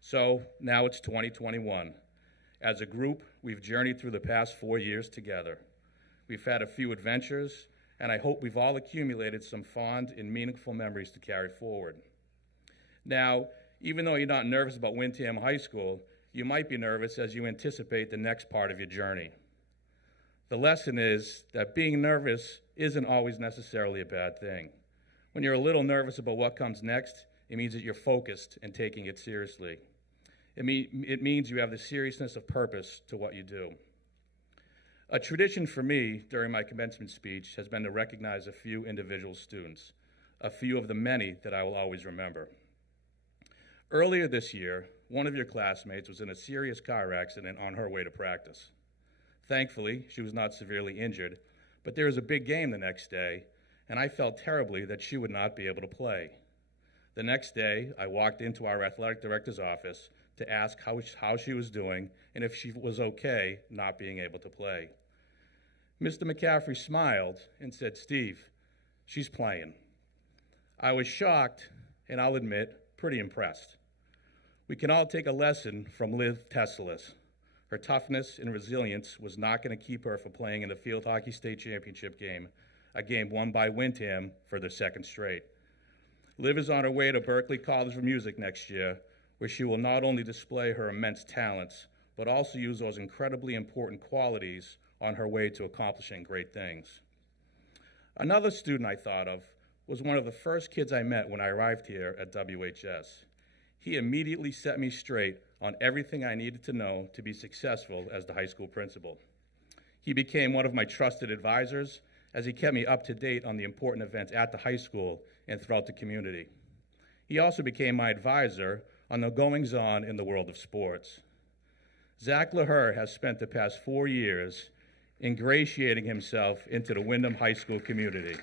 So now it's 2021. As a group, we've journeyed through the past 4 years together. We've had a few adventures, and I hope we've all accumulated some fond and meaningful memories to carry forward. Now, even though you're not nervous about Windham High School, you might be nervous as you anticipate the next part of your journey. The lesson is that being nervous isn't always necessarily a bad thing. When you're a little nervous about what comes next, it means that you're focused and taking it seriously. It means you have the seriousness of purpose to what you do. A tradition for me during my commencement speech has been to recognize a few individual students, a few of the many that I will always remember. Earlier this year, one of your classmates was in a serious car accident on her way to practice. Thankfully, she was not severely injured, but there was a big game the next day, and I felt terribly that she would not be able to play. The next day, I walked into our athletic director's office to ask how she was doing and if she was okay not being able to play. Mr. McCaffrey smiled and said, "Steve, she's playing." I was shocked, and I'll admit, pretty impressed. We can all take a lesson from Liv Tesselis. Her toughness and resilience was not going to keep her from playing in the field hockey state championship game, a game won by Windham for the 2nd straight. Liv is on her way to Berklee College of Music next year, where she will not only display her immense talents, but also use those incredibly important qualities on her way to accomplishing great things. Another student I thought of was one of the first kids I met when I arrived here at WHS. He immediately set me straight on everything I needed to know to be successful as the high school principal. He became one of my trusted advisors as he kept me up to date on the important events at the high school and throughout the community. He also became my advisor on the goings-on in the world of sports. Zach LaHer has spent the past 4 years ingratiating himself into the Windham High School community.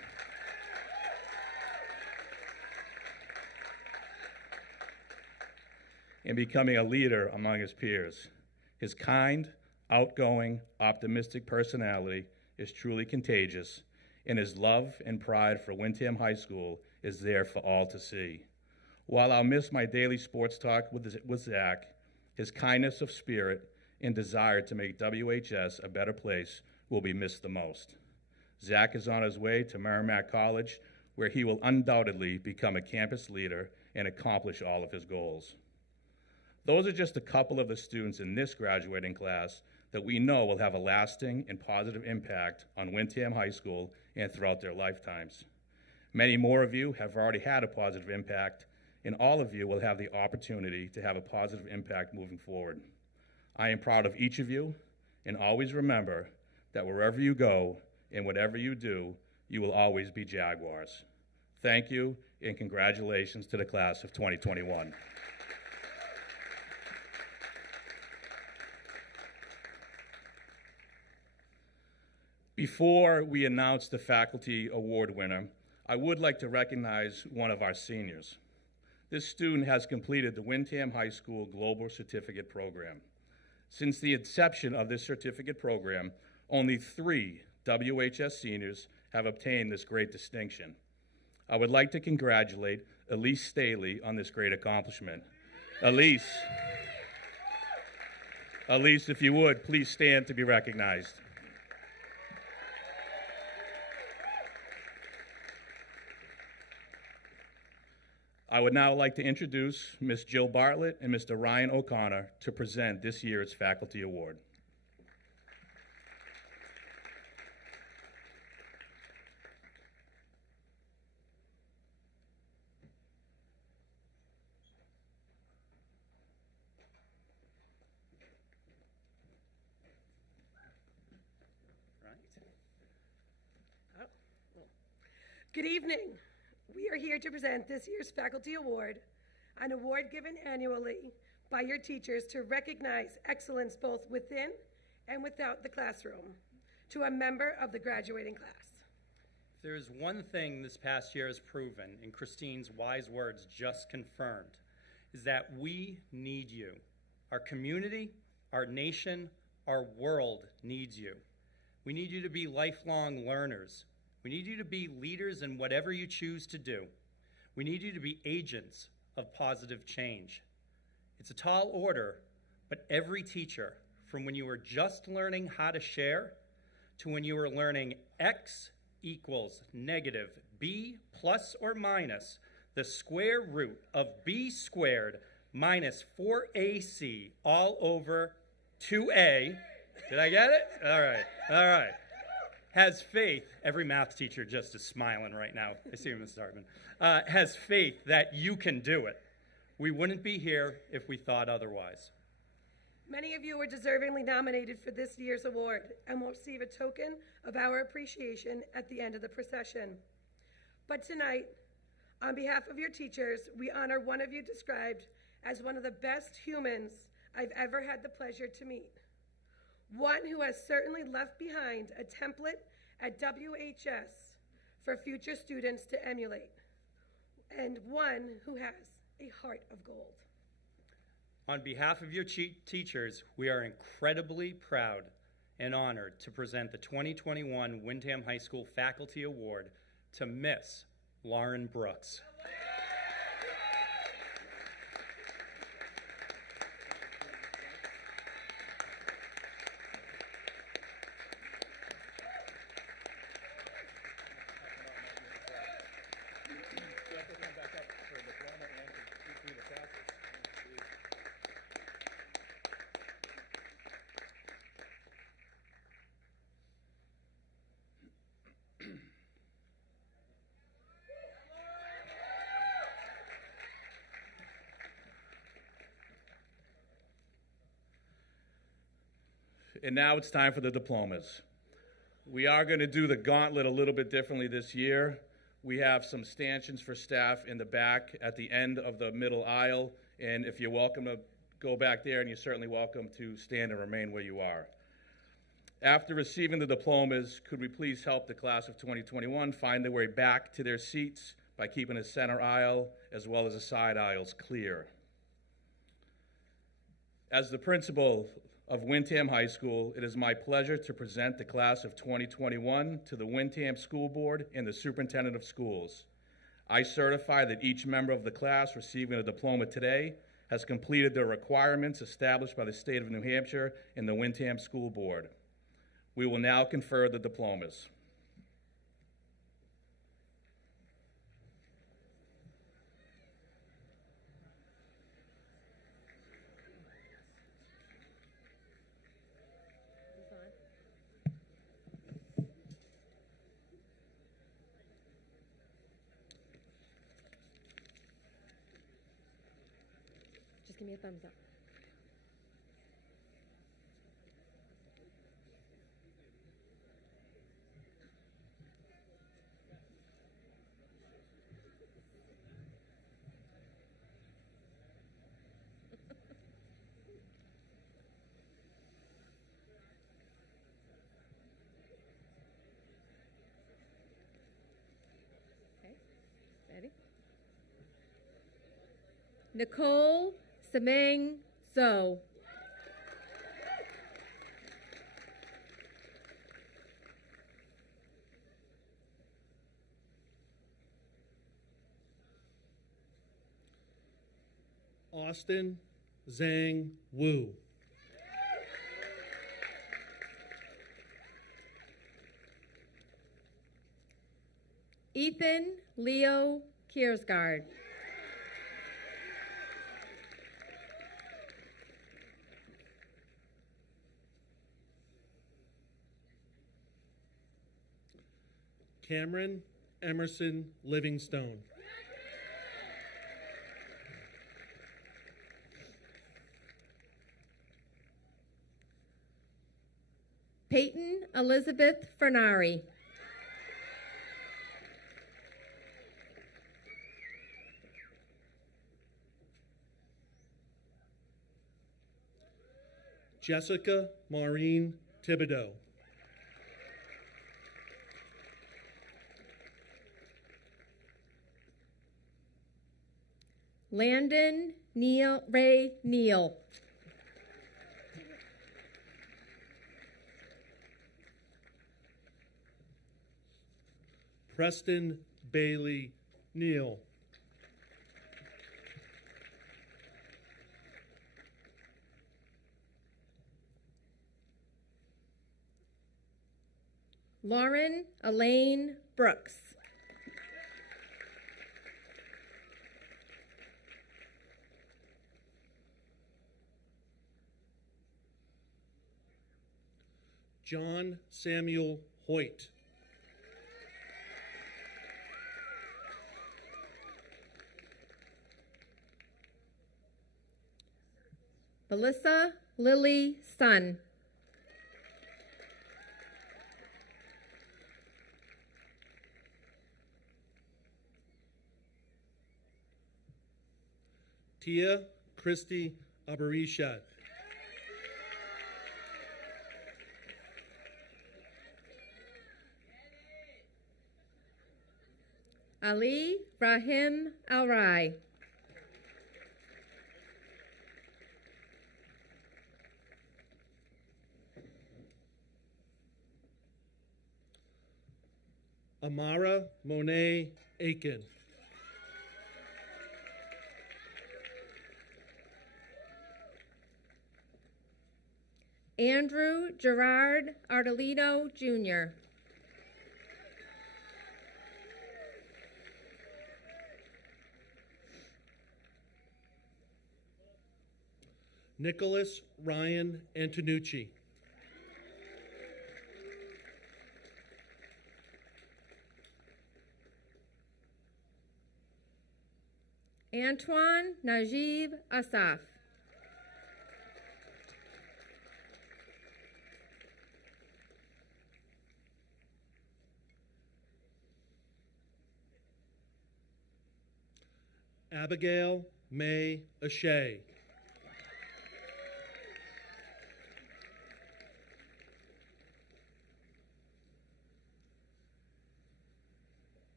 And becoming a leader among his peers. His kind, outgoing, optimistic personality is truly contagious, and his love and pride for Windham High School is there for all to see. While I'll miss my daily sports talk with Zach, his kindness of spirit and desire to make WHS a better place will be missed the most. Zach is on his way to Merrimack College, where he will undoubtedly become a campus leader and accomplish all of his goals. Those are just a couple of the students in this graduating class that we know will have a lasting and positive impact on Windham High School and throughout their lifetimes. Many more of you have already had a positive impact, and all of you will have the opportunity to have a positive impact moving forward. I am proud of each of you, and always remember that wherever you go and whatever you do, you will always be Jaguars. Thank you, and congratulations to the class of 2021. Before we announce the faculty award winner, I would like to recognize one of our seniors. This student has completed the Windham High School Global Certificate Program. Since the inception of this certificate program, only 3 WHS seniors have obtained this great distinction. I would like to congratulate Elise Staley on this great accomplishment. Elise Elise, if you would, please stand to be recognized. I would now like to introduce Ms. Jill Bartlett and Mr. Ryan O'Connor to present this year's Faculty Award. Good evening. We are here to present this year's Faculty Award, an award given annually by your teachers to recognize excellence both within and without the classroom, to a member of the graduating class. If there is one thing this past year has proven, and Christine's wise words just confirmed, is that we need you. Our community, our nation, our world needs you. We need you to be lifelong learners. We need you to be leaders in whatever you choose to do. We need you to be agents of positive change. It's a tall order, but every teacher, from when you were just learning how to share to when you were learning X equals negative B plus or minus the square root of B squared minus 4AC all over 2A. Did I get it? All right. Has faith, every math teacher just is smiling right now. I see you, Mrs. Hartman. Has faith that you can do it. We wouldn't be here if we thought otherwise. Many of you were deservingly nominated for this year's award and will receive a token of our appreciation at the end of the procession. But tonight, on behalf of your teachers, we honor one of you described as one of the best humans I've ever had the pleasure to meet. One who has certainly left behind a template at WHS for future students to emulate, and one who has a heart of gold. On behalf of your teachers, we are incredibly proud and honored to present the 2021 Windham High School Faculty Award to Miss Lauren Brooks. And now it's time for the diplomas. We are going to do the gauntlet a little bit differently this year. We have some stanchions for staff in the back at the end of the middle aisle, and if you're welcome to go back there, and you're certainly welcome to stand and remain where you are. After receiving the diplomas, could we please help the class of 2021 find their way back to their seats by keeping the center aisle as well as the side aisles clear. As the principal of Windham High School, it is my pleasure to present the class of 2021 to the Windham School Board and the Superintendent of Schools. I certify that each member of the class receiving a diploma today has completed the requirements established by the state of New Hampshire and the Windham School Board. We will now confer the diplomas. Just give me a thumbs up. Okay, ready? Nicole Sameng So. Austin Zhang Wu. Ethan Leo Kiersgaard. Cameron Emerson Livingstone. Peyton Elizabeth Fernari. Jessica Maureen Thibodeau. Landon Ray Neal. Preston Bailey Neal. Lauren Elaine Brooks. John Samuel Hoyt. Melissa Lily Sun. Tia Christy Abarishat. Ali Rahim Alrai. Amara Monet Aiken. Andrew Gerard Ardolino Jr. Nicholas Ryan Antonucci. Antoine Najib Asaf. Abigail May Ashay.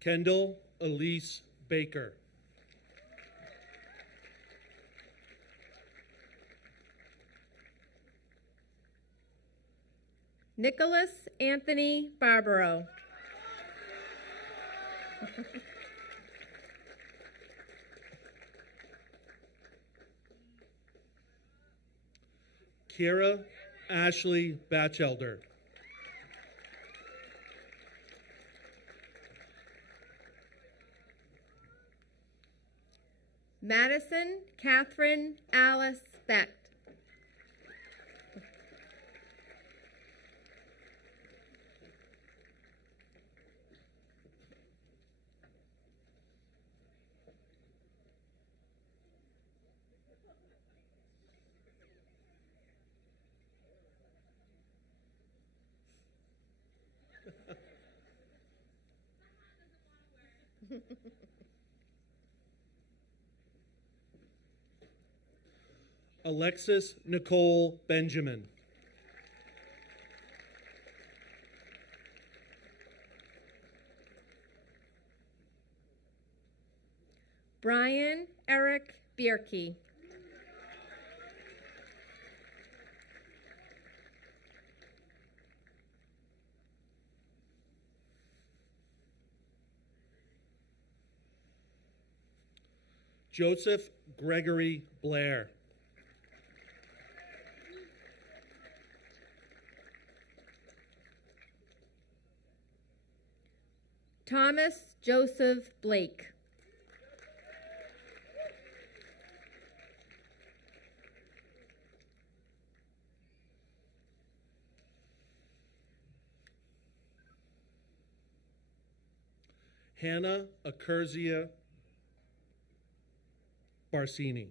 Kendall Elise Baker. Nicholas Anthony Barbaro. Kira Ashley Batchelder. Madison Catherine Alice Beck. Alexis Nicole Benjamin. Brian Eric Bierke. Joseph Gregory Blair. Thomas Joseph Blake. Hannah Akurzia Barsini.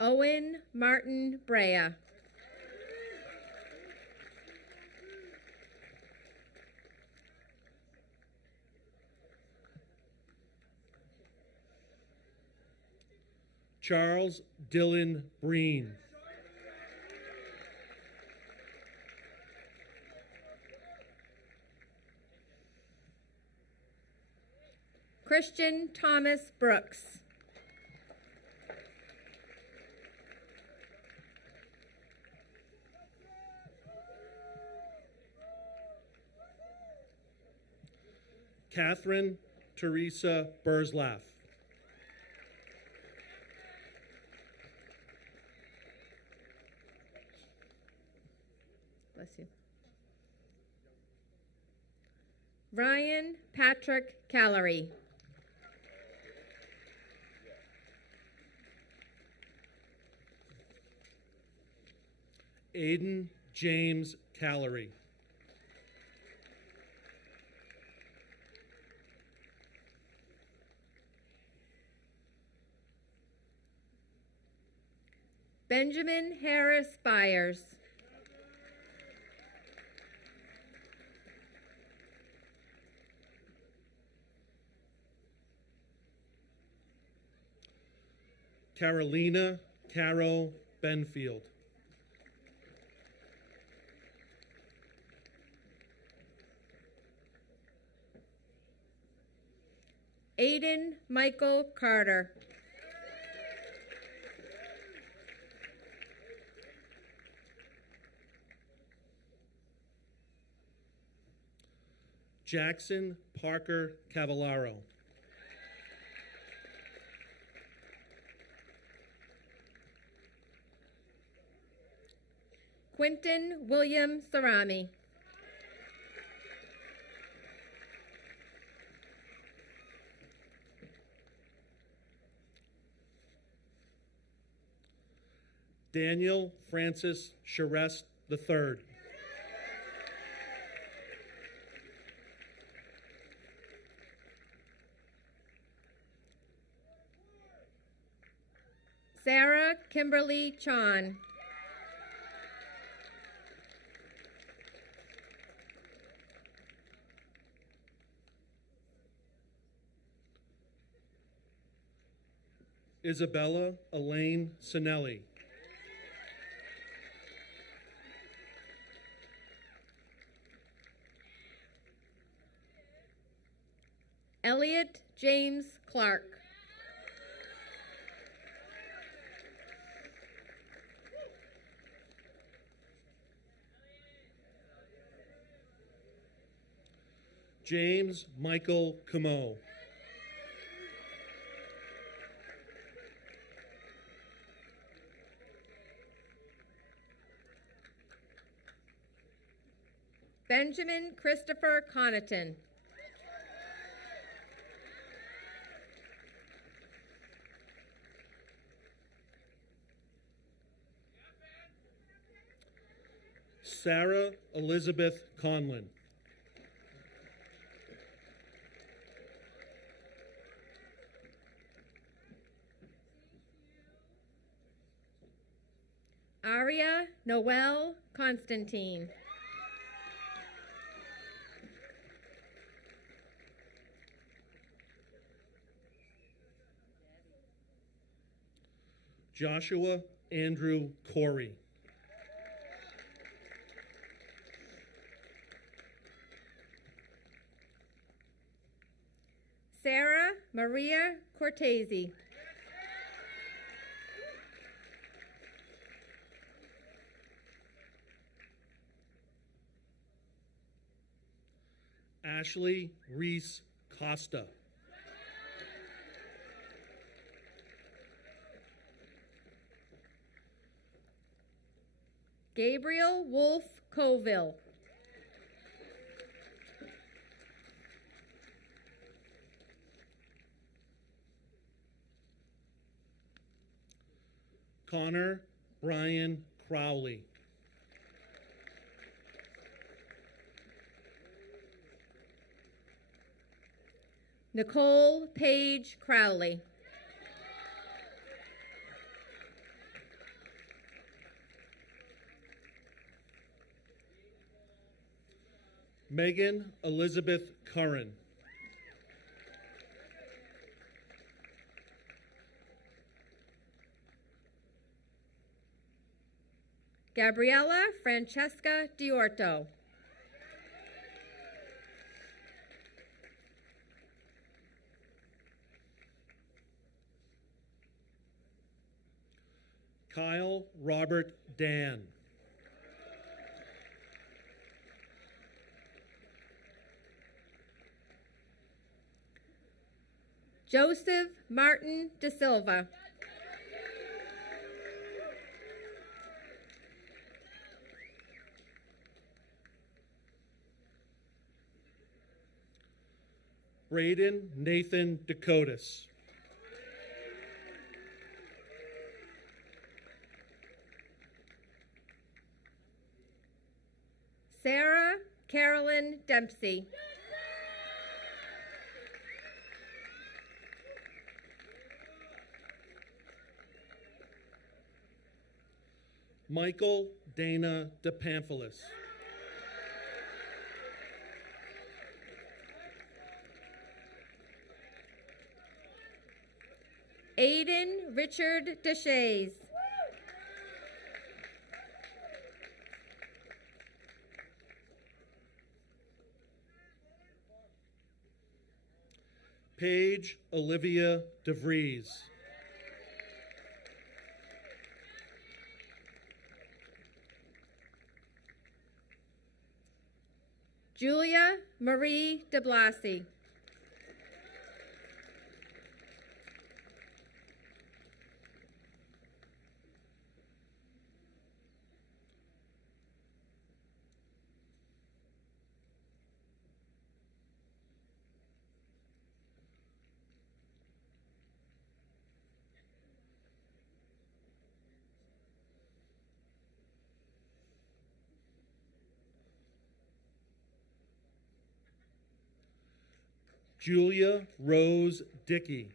Owen Martin Brea. Charles Dylan Breen. Christian Thomas Brooks. Catherine Teresa Burzlaff. Bless you. Ryan Patrick Callery. Aiden James Callery. Benjamin Harris Byers. Carolina Carol Benfield. Aiden Michael Carter. Jackson Parker Cavallaro. Quentin William Sarami. Daniel Francis Charest III. Sarah Kimberly Chon. Isabella Elaine Sinelli. Elliot James Clark. James Michael Camo. Benjamin Christopher Connaughton. Sarah Elizabeth Conlin. Aria Noel Constantine. Joshua Andrew Corey. Sarah Maria Cortese. Ashley Reese Costa. Gabriel Wolf Coville. Connor Brian Crowley. Nicole Page Crowley. Megan Elizabeth Curran. Gabriella Francesca Diorto. Kyle Robert Dan. Joseph Martin De Silva. Braden Nathan Dakotas. Sarah Carolyn Dempsey. Michael Dana DePamphilis. Aiden Richard Deshays. Paige Olivia DeVries. Julia Marie De Blasi. Julia Rose Dickey.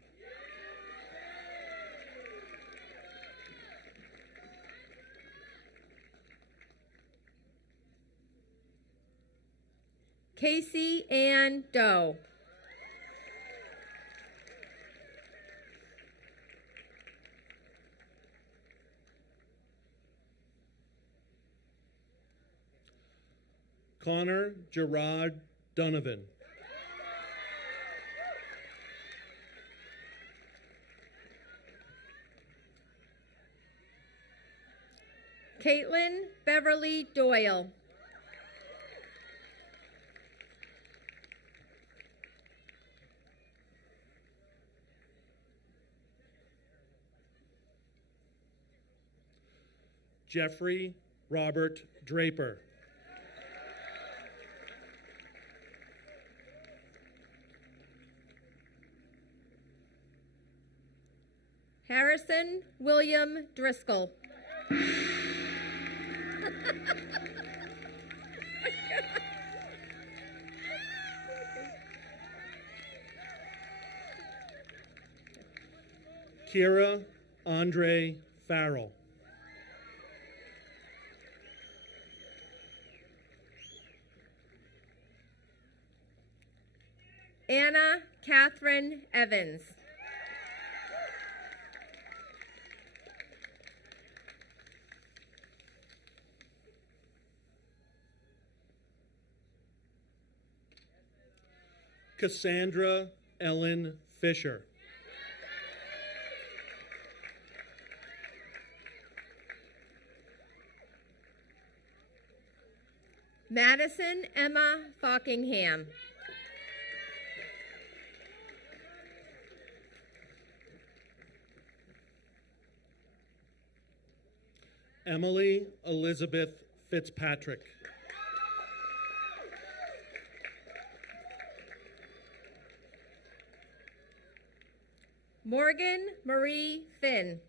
Casey Ann Doe. Connor Gerard Donovan. Caitlin Beverly Doyle. Jeffrey Robert Draper. Harrison William Driscoll. Kira Andre Farrell. Anna Catherine Evans. Cassandra Ellen Fisher. Madison Emma Falkingham. Emily Elizabeth Fitzpatrick. Morgan Marie Finn.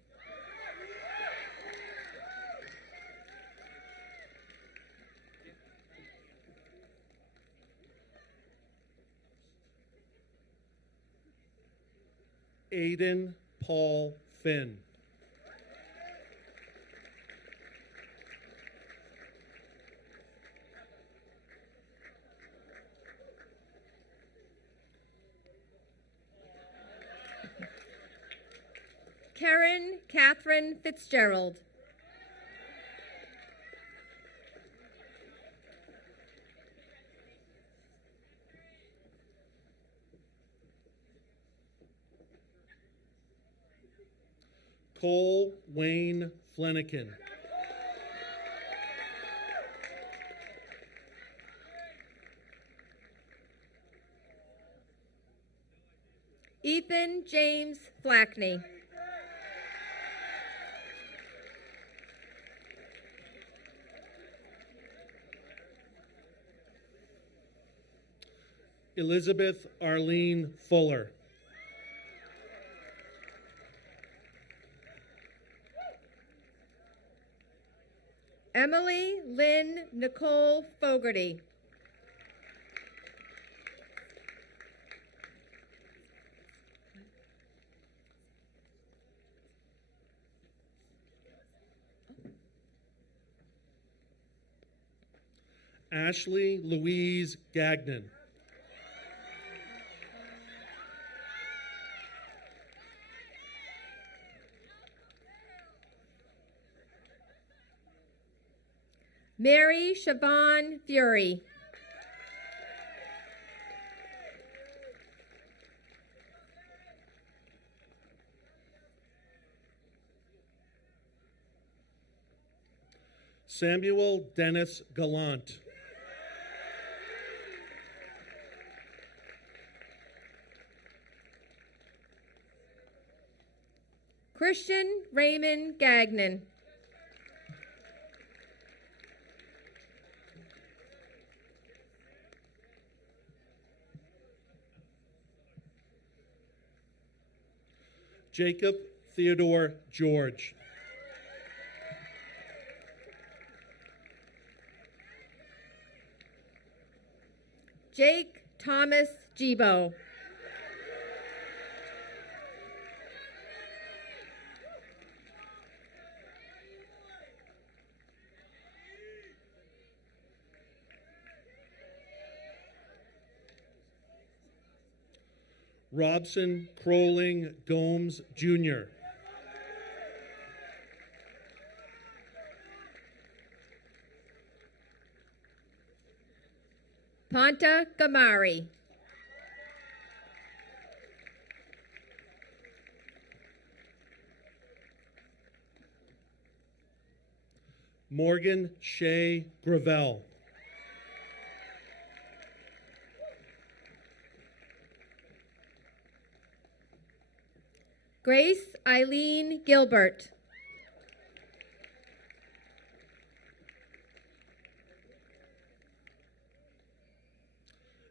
Aiden Paul Finn. Karen Catherine Fitzgerald. Cole Wayne Flanagan. Ethan James Flackney. Elizabeth Arlene Fuller. Emily Lynn Nicole Fogarty. Ashley Louise Gagnon. Mary Siobhan Fury. Samuel Dennis Gallant. Christian Raymond Gagnon. Jacob Theodore George. Jake Thomas Gibo. Robson Crowling Gomes Jr. Ponta Gamari. Morgan Shea Gravel. Grace Eileen Gilbert.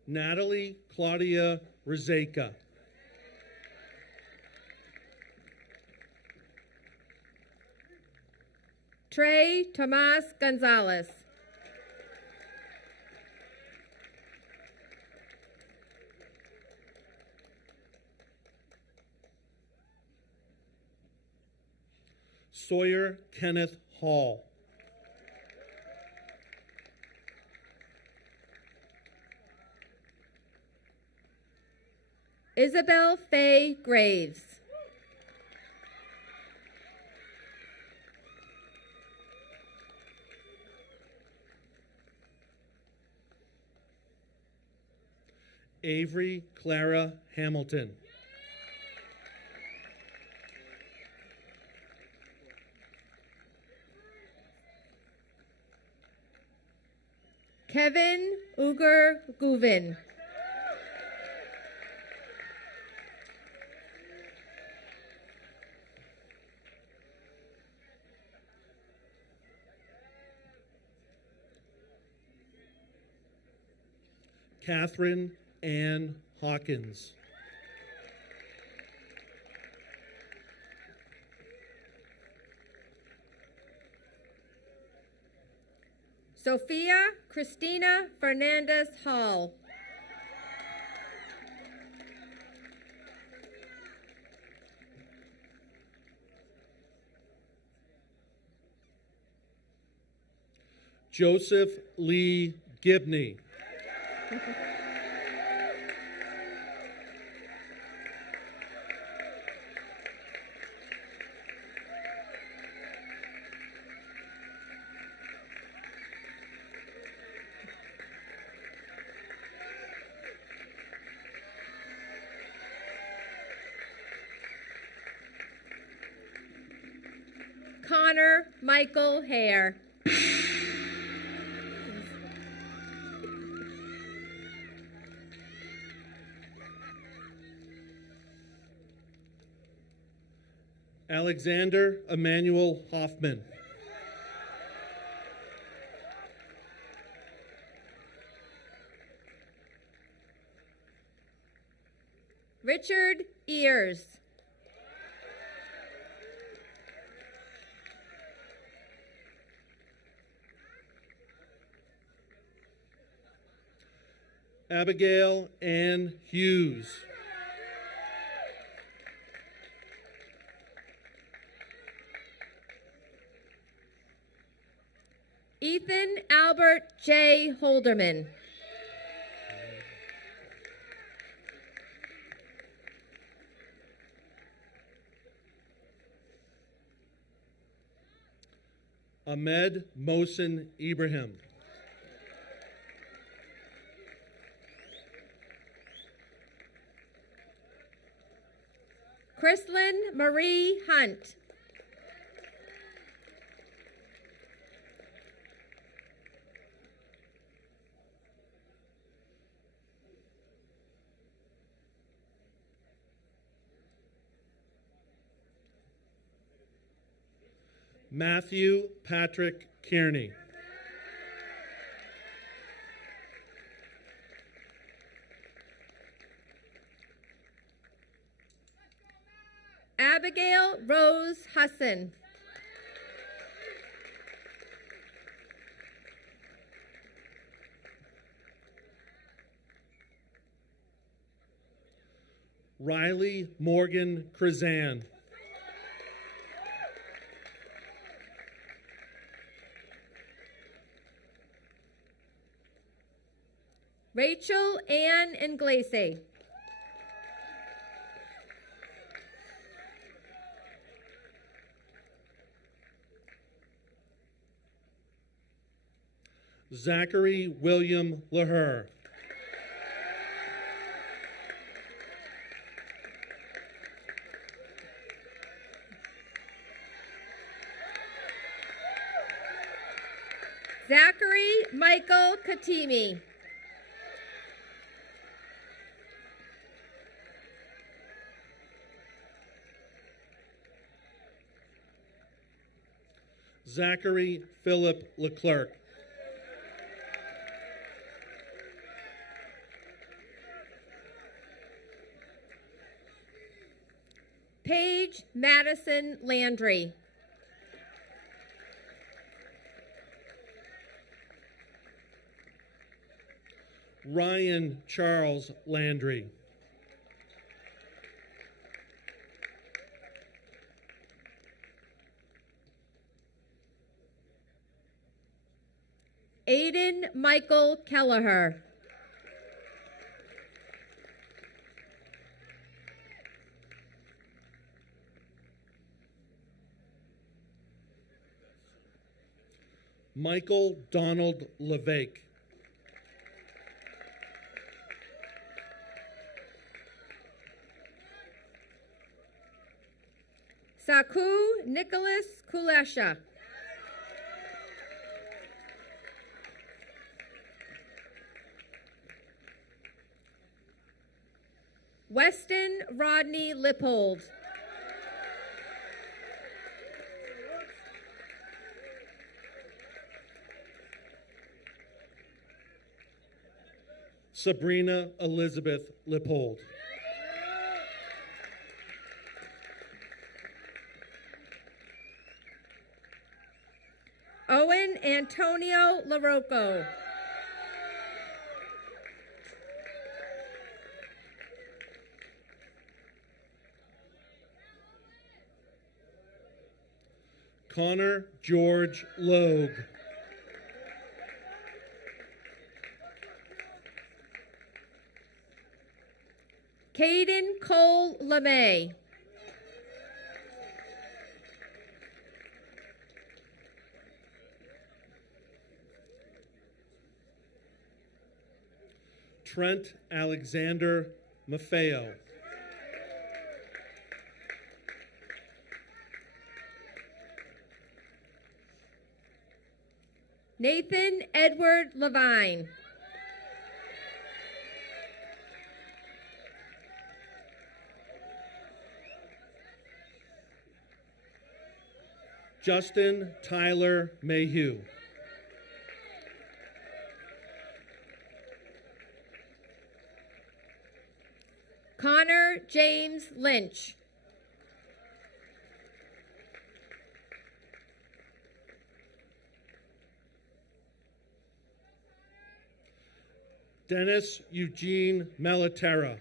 Natalie Claudia Rizeka. Trey Tomas Gonzalez. Sawyer Kenneth Hall. Isabel Faye Graves. Avery Clara Hamilton. Kevin Uger Guvin. Catherine Ann Hawkins. Sophia Christina Fernandez Hall. Joseph Lee Gibney. Connor Michael Hare. Alexander Emmanuel Hoffman. Richard Ears. Abigail Ann Hughes. Ethan Albert J. Holderman. Ahmed Mohsen Ibrahim. Chrislyn Marie Hunt. Matthew Patrick Kearney. Abigail Rose Husson. Riley Morgan Krizan. Rachel Ann Inglese. Zachary William LaHer. Zachary Michael Katimi. Zachary Philip Leclerc. Paige Madison Landry. Ryan Charles Landry. Aiden Michael Kelleher. Michael Donald LeVake. Saku Nicholas Kulesha. Weston Rodney Lippold. Sabrina Elizabeth Lippold. Owen Antonio LaRocco. Connor George Logue. Caden Cole LeMay. Trent Alexander Maffeo. Nathan Edward Levine. Justin Tyler Mayhew. Connor James Lynch. Dennis Eugene Malaterra.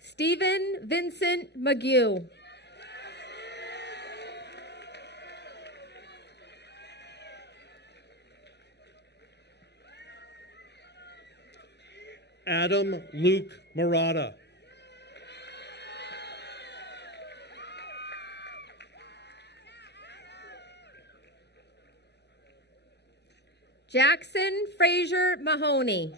Stephen Vincent McGew. Adam Luke Murata. Jackson Fraser Mahoney.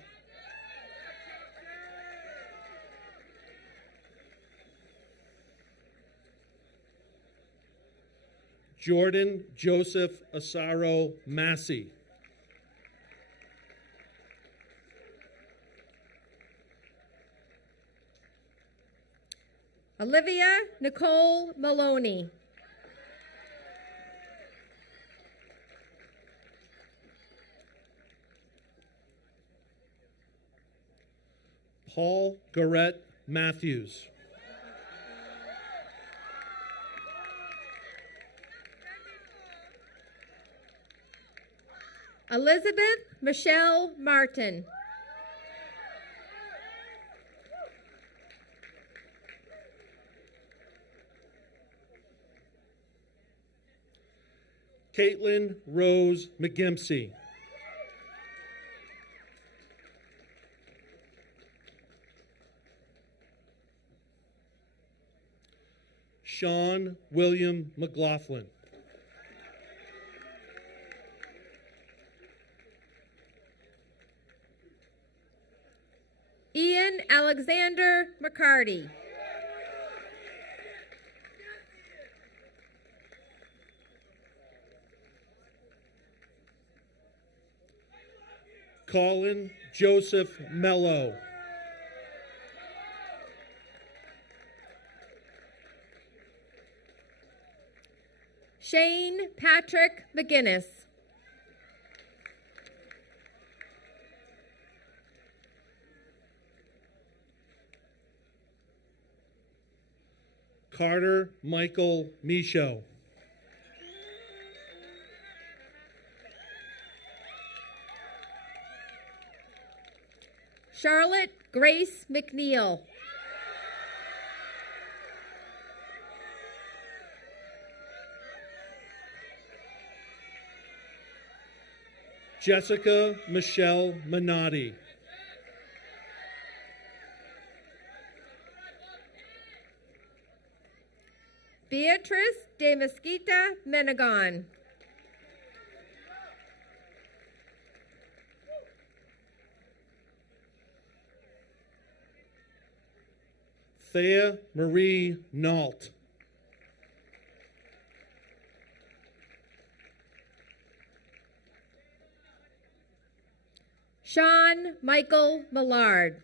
Jordan Joseph Asaro Massey. Olivia Nicole Maloney. Paul Garrett Matthews. Elizabeth Michelle Martin. Caitlin Rose McGimpsey. Sean William McLaughlin. Ian Alexander McCarty. Colin Joseph Mello. Shane Patrick McGinnis. Carter Michael Michaud. Charlotte Grace McNeil. Jessica Michelle Minotti. Beatrice de Mesquita Menegon. Thea Marie Nault. Sean Michael Millard.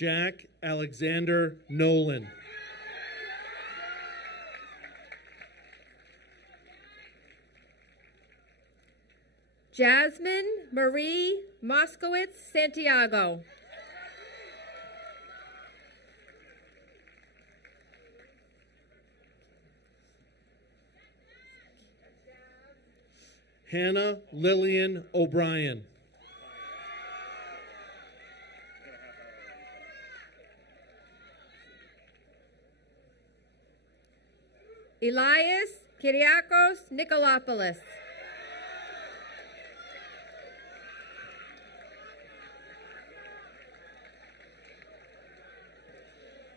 Jack Alexander Nolan. Jasmine Marie Moskowitz Santiago. Hannah Lillian O'Brien. Elias Kyriakos Nikolopoulos.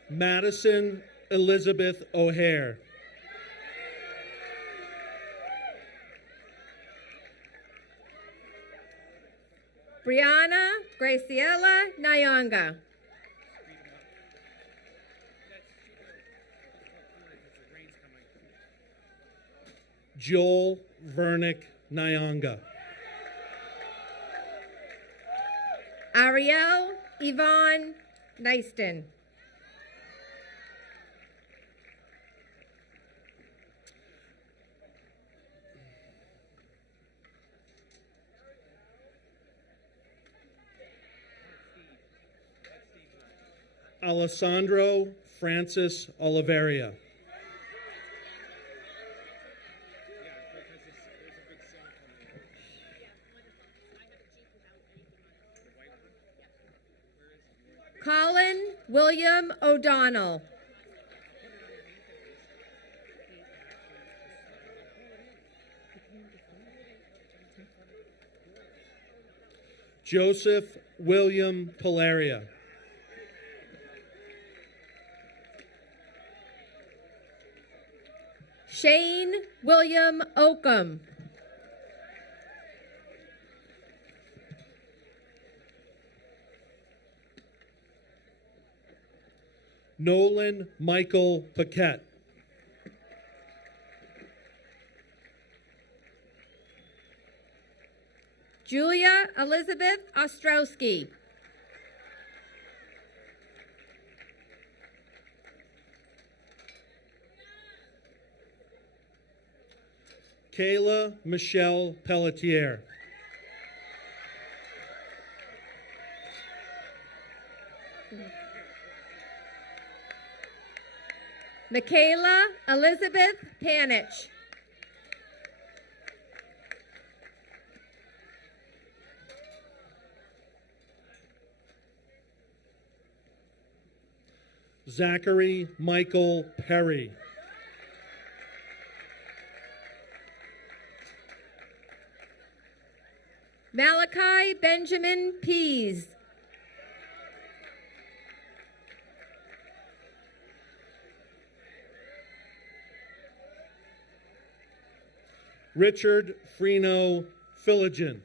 Madison Elizabeth O'Hare. Brianna Graciela Nyanga. Joel Vernick Nyanga. Ariel Yvonne Neiston. Alessandro Francis Oliveria. Colin William O'Donnell. Joseph William Polaria. Shane William Oakham. Nolan Michael Paquette. Julia Elizabeth Ostrowski. Kayla Michelle Pelletier. Michaela Elizabeth Panich. Zachary Michael Perry. Malachi Benjamin Pease. Richard Freno Philigen.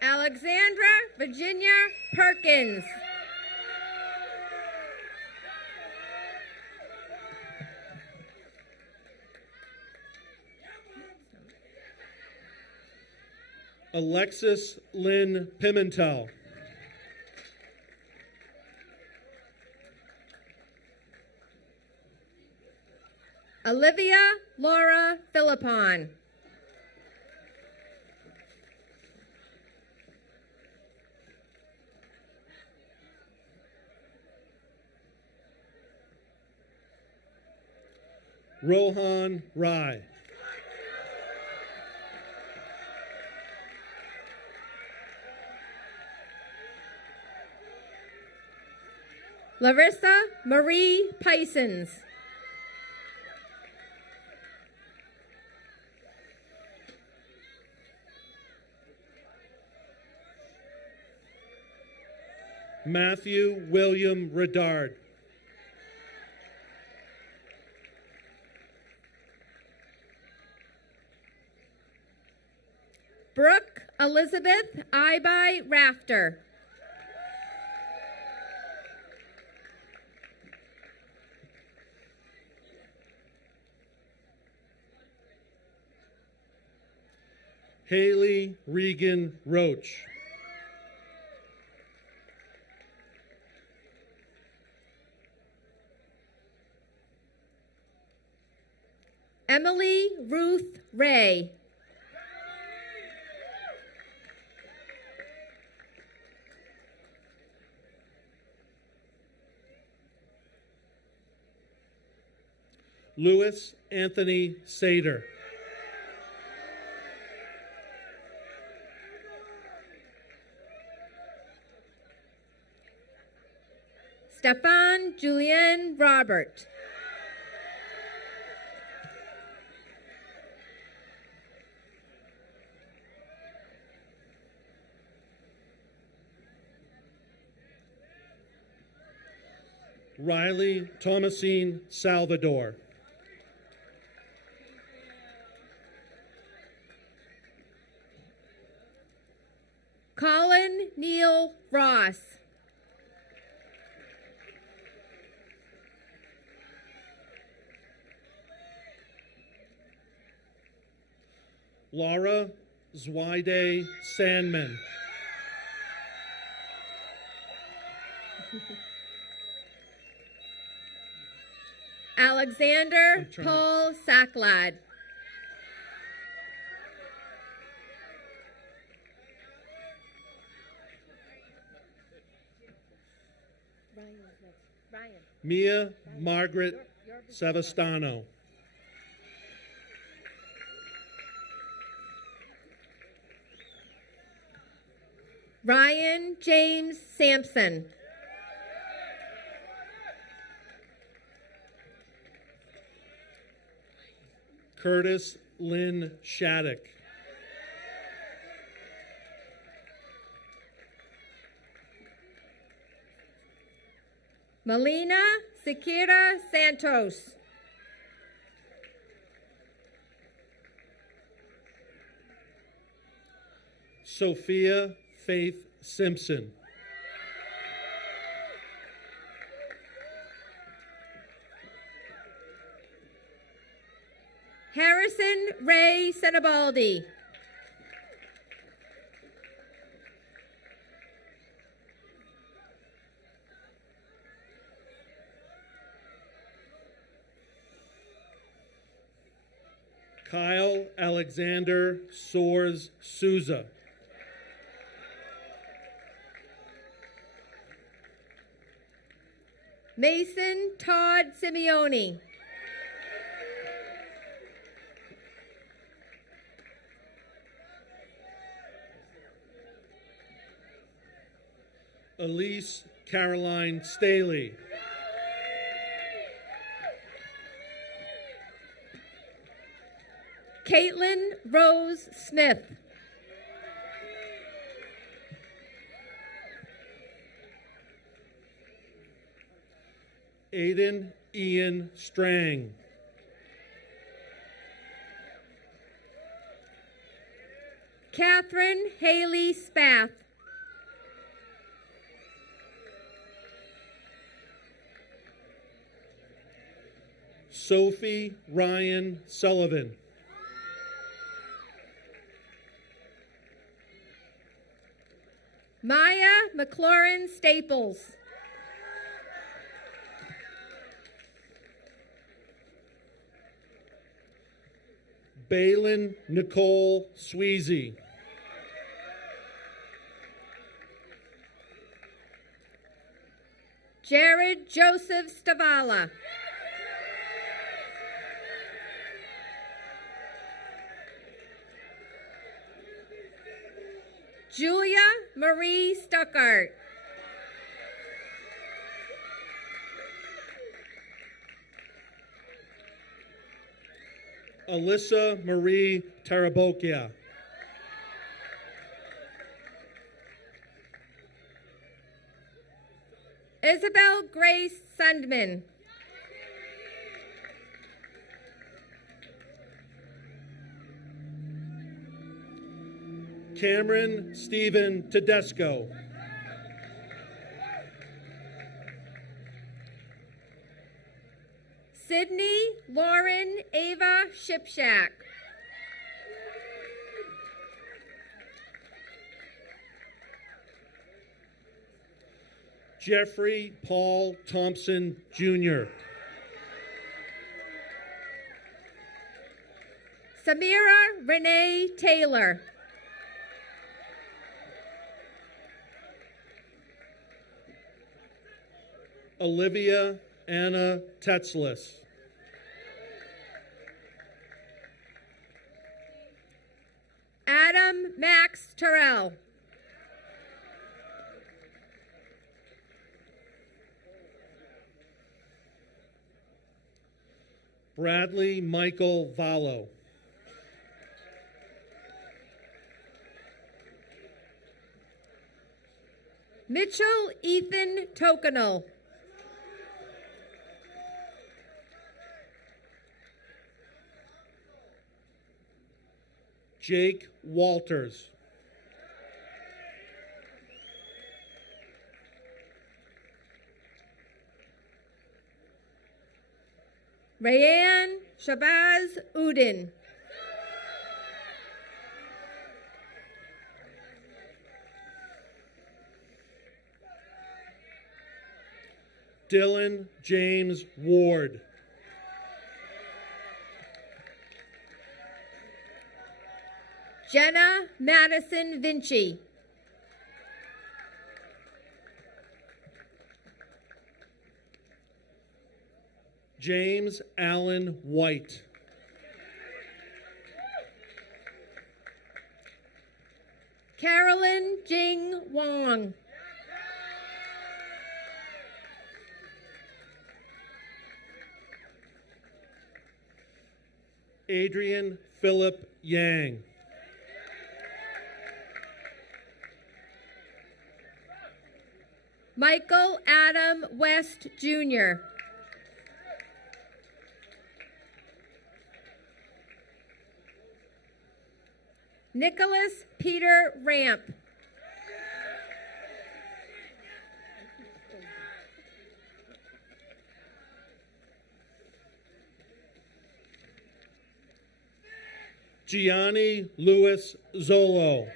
Alexandra Virginia Perkins. Alexis Lynn Pimentel. Olivia Laura Philippon. Rohan Rai. Larissa Marie Pisons. Matthew William Redard. Brooke Elizabeth Ibai Rafter. Haley Regan Roach. Emily Ruth Ray. Louis Anthony Sater. Stefan Julien Robert. Riley Thomasine Salvador. Colin Neil Ross. Laura Zwide Sandman. Alexander Paul Sacklad. Mia Margaret Savastano. Ryan James Sampson. Curtis Lynn Shattuck. Melina Sikira Santos. Sophia Faith Simpson. Harrison Ray Senabaldi. Kyle Alexander Soares Souza. Mason Todd Simeone. Elise Caroline Staley. Caitlin Rose Smith. Aiden Ian Strang. Catherine Haley Spath. Sophie Ryan Sullivan. Maya McLaurin Staples. Balin Nicole Sweezy. Jared Joseph Stavala. Julia Marie Stuckart. Alyssa Marie Tarabokia. Isabel Grace Sundman. Cameron Stephen Tedesco. Sydney Lauren Ava Shipshack. Jeffrey Paul Thompson, Jr. Samira Renee Taylor. Olivia Anna Tetzlis. Adam Max Terrell. Bradley Michael Vallo. Mitchell Ethan Tokenal. Jake Walters. Rayanne Shabazz Udin. Dylan James Ward. Jenna Madison Vinci. James Allen White. Carolyn Jing Wong. Adrian Philip Yang. Michael Adam West, Jr. Nicholas Peter Ramp. Gianni Louis Zolo.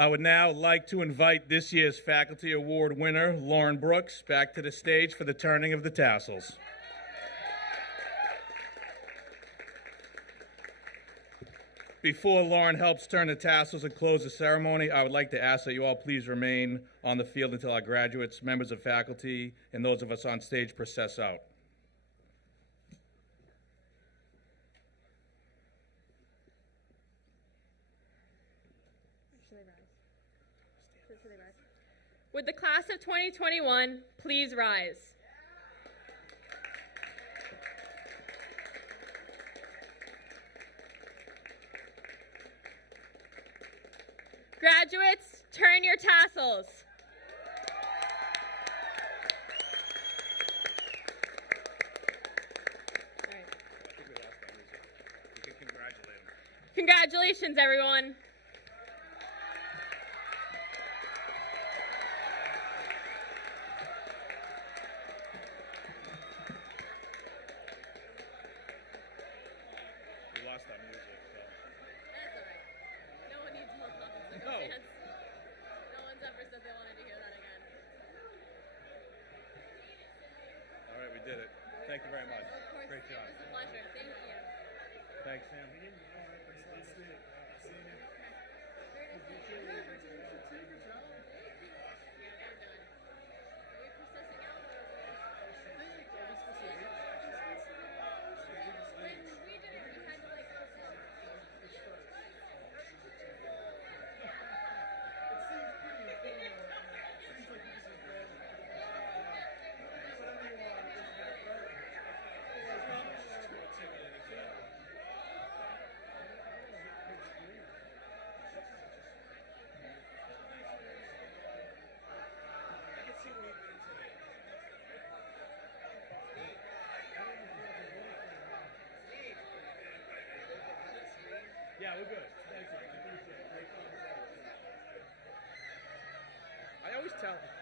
I would now like to invite this year's Faculty Award winner, Lauren Brooks, back to the stage for the turning of the tassels. Before Lauren helps turn the tassels and close the ceremony, I would like to ask that you all please remain on the field until our graduates, members of faculty, and those of us on stage process out. Would the class of 2021 please rise? Graduates, turn your tassels. Congratulations, everyone. Thank you very much. Great job. It was a pleasure. Thank you. Thanks, Sam. Yeah, we're good. Thank you. I appreciate it. I always tell.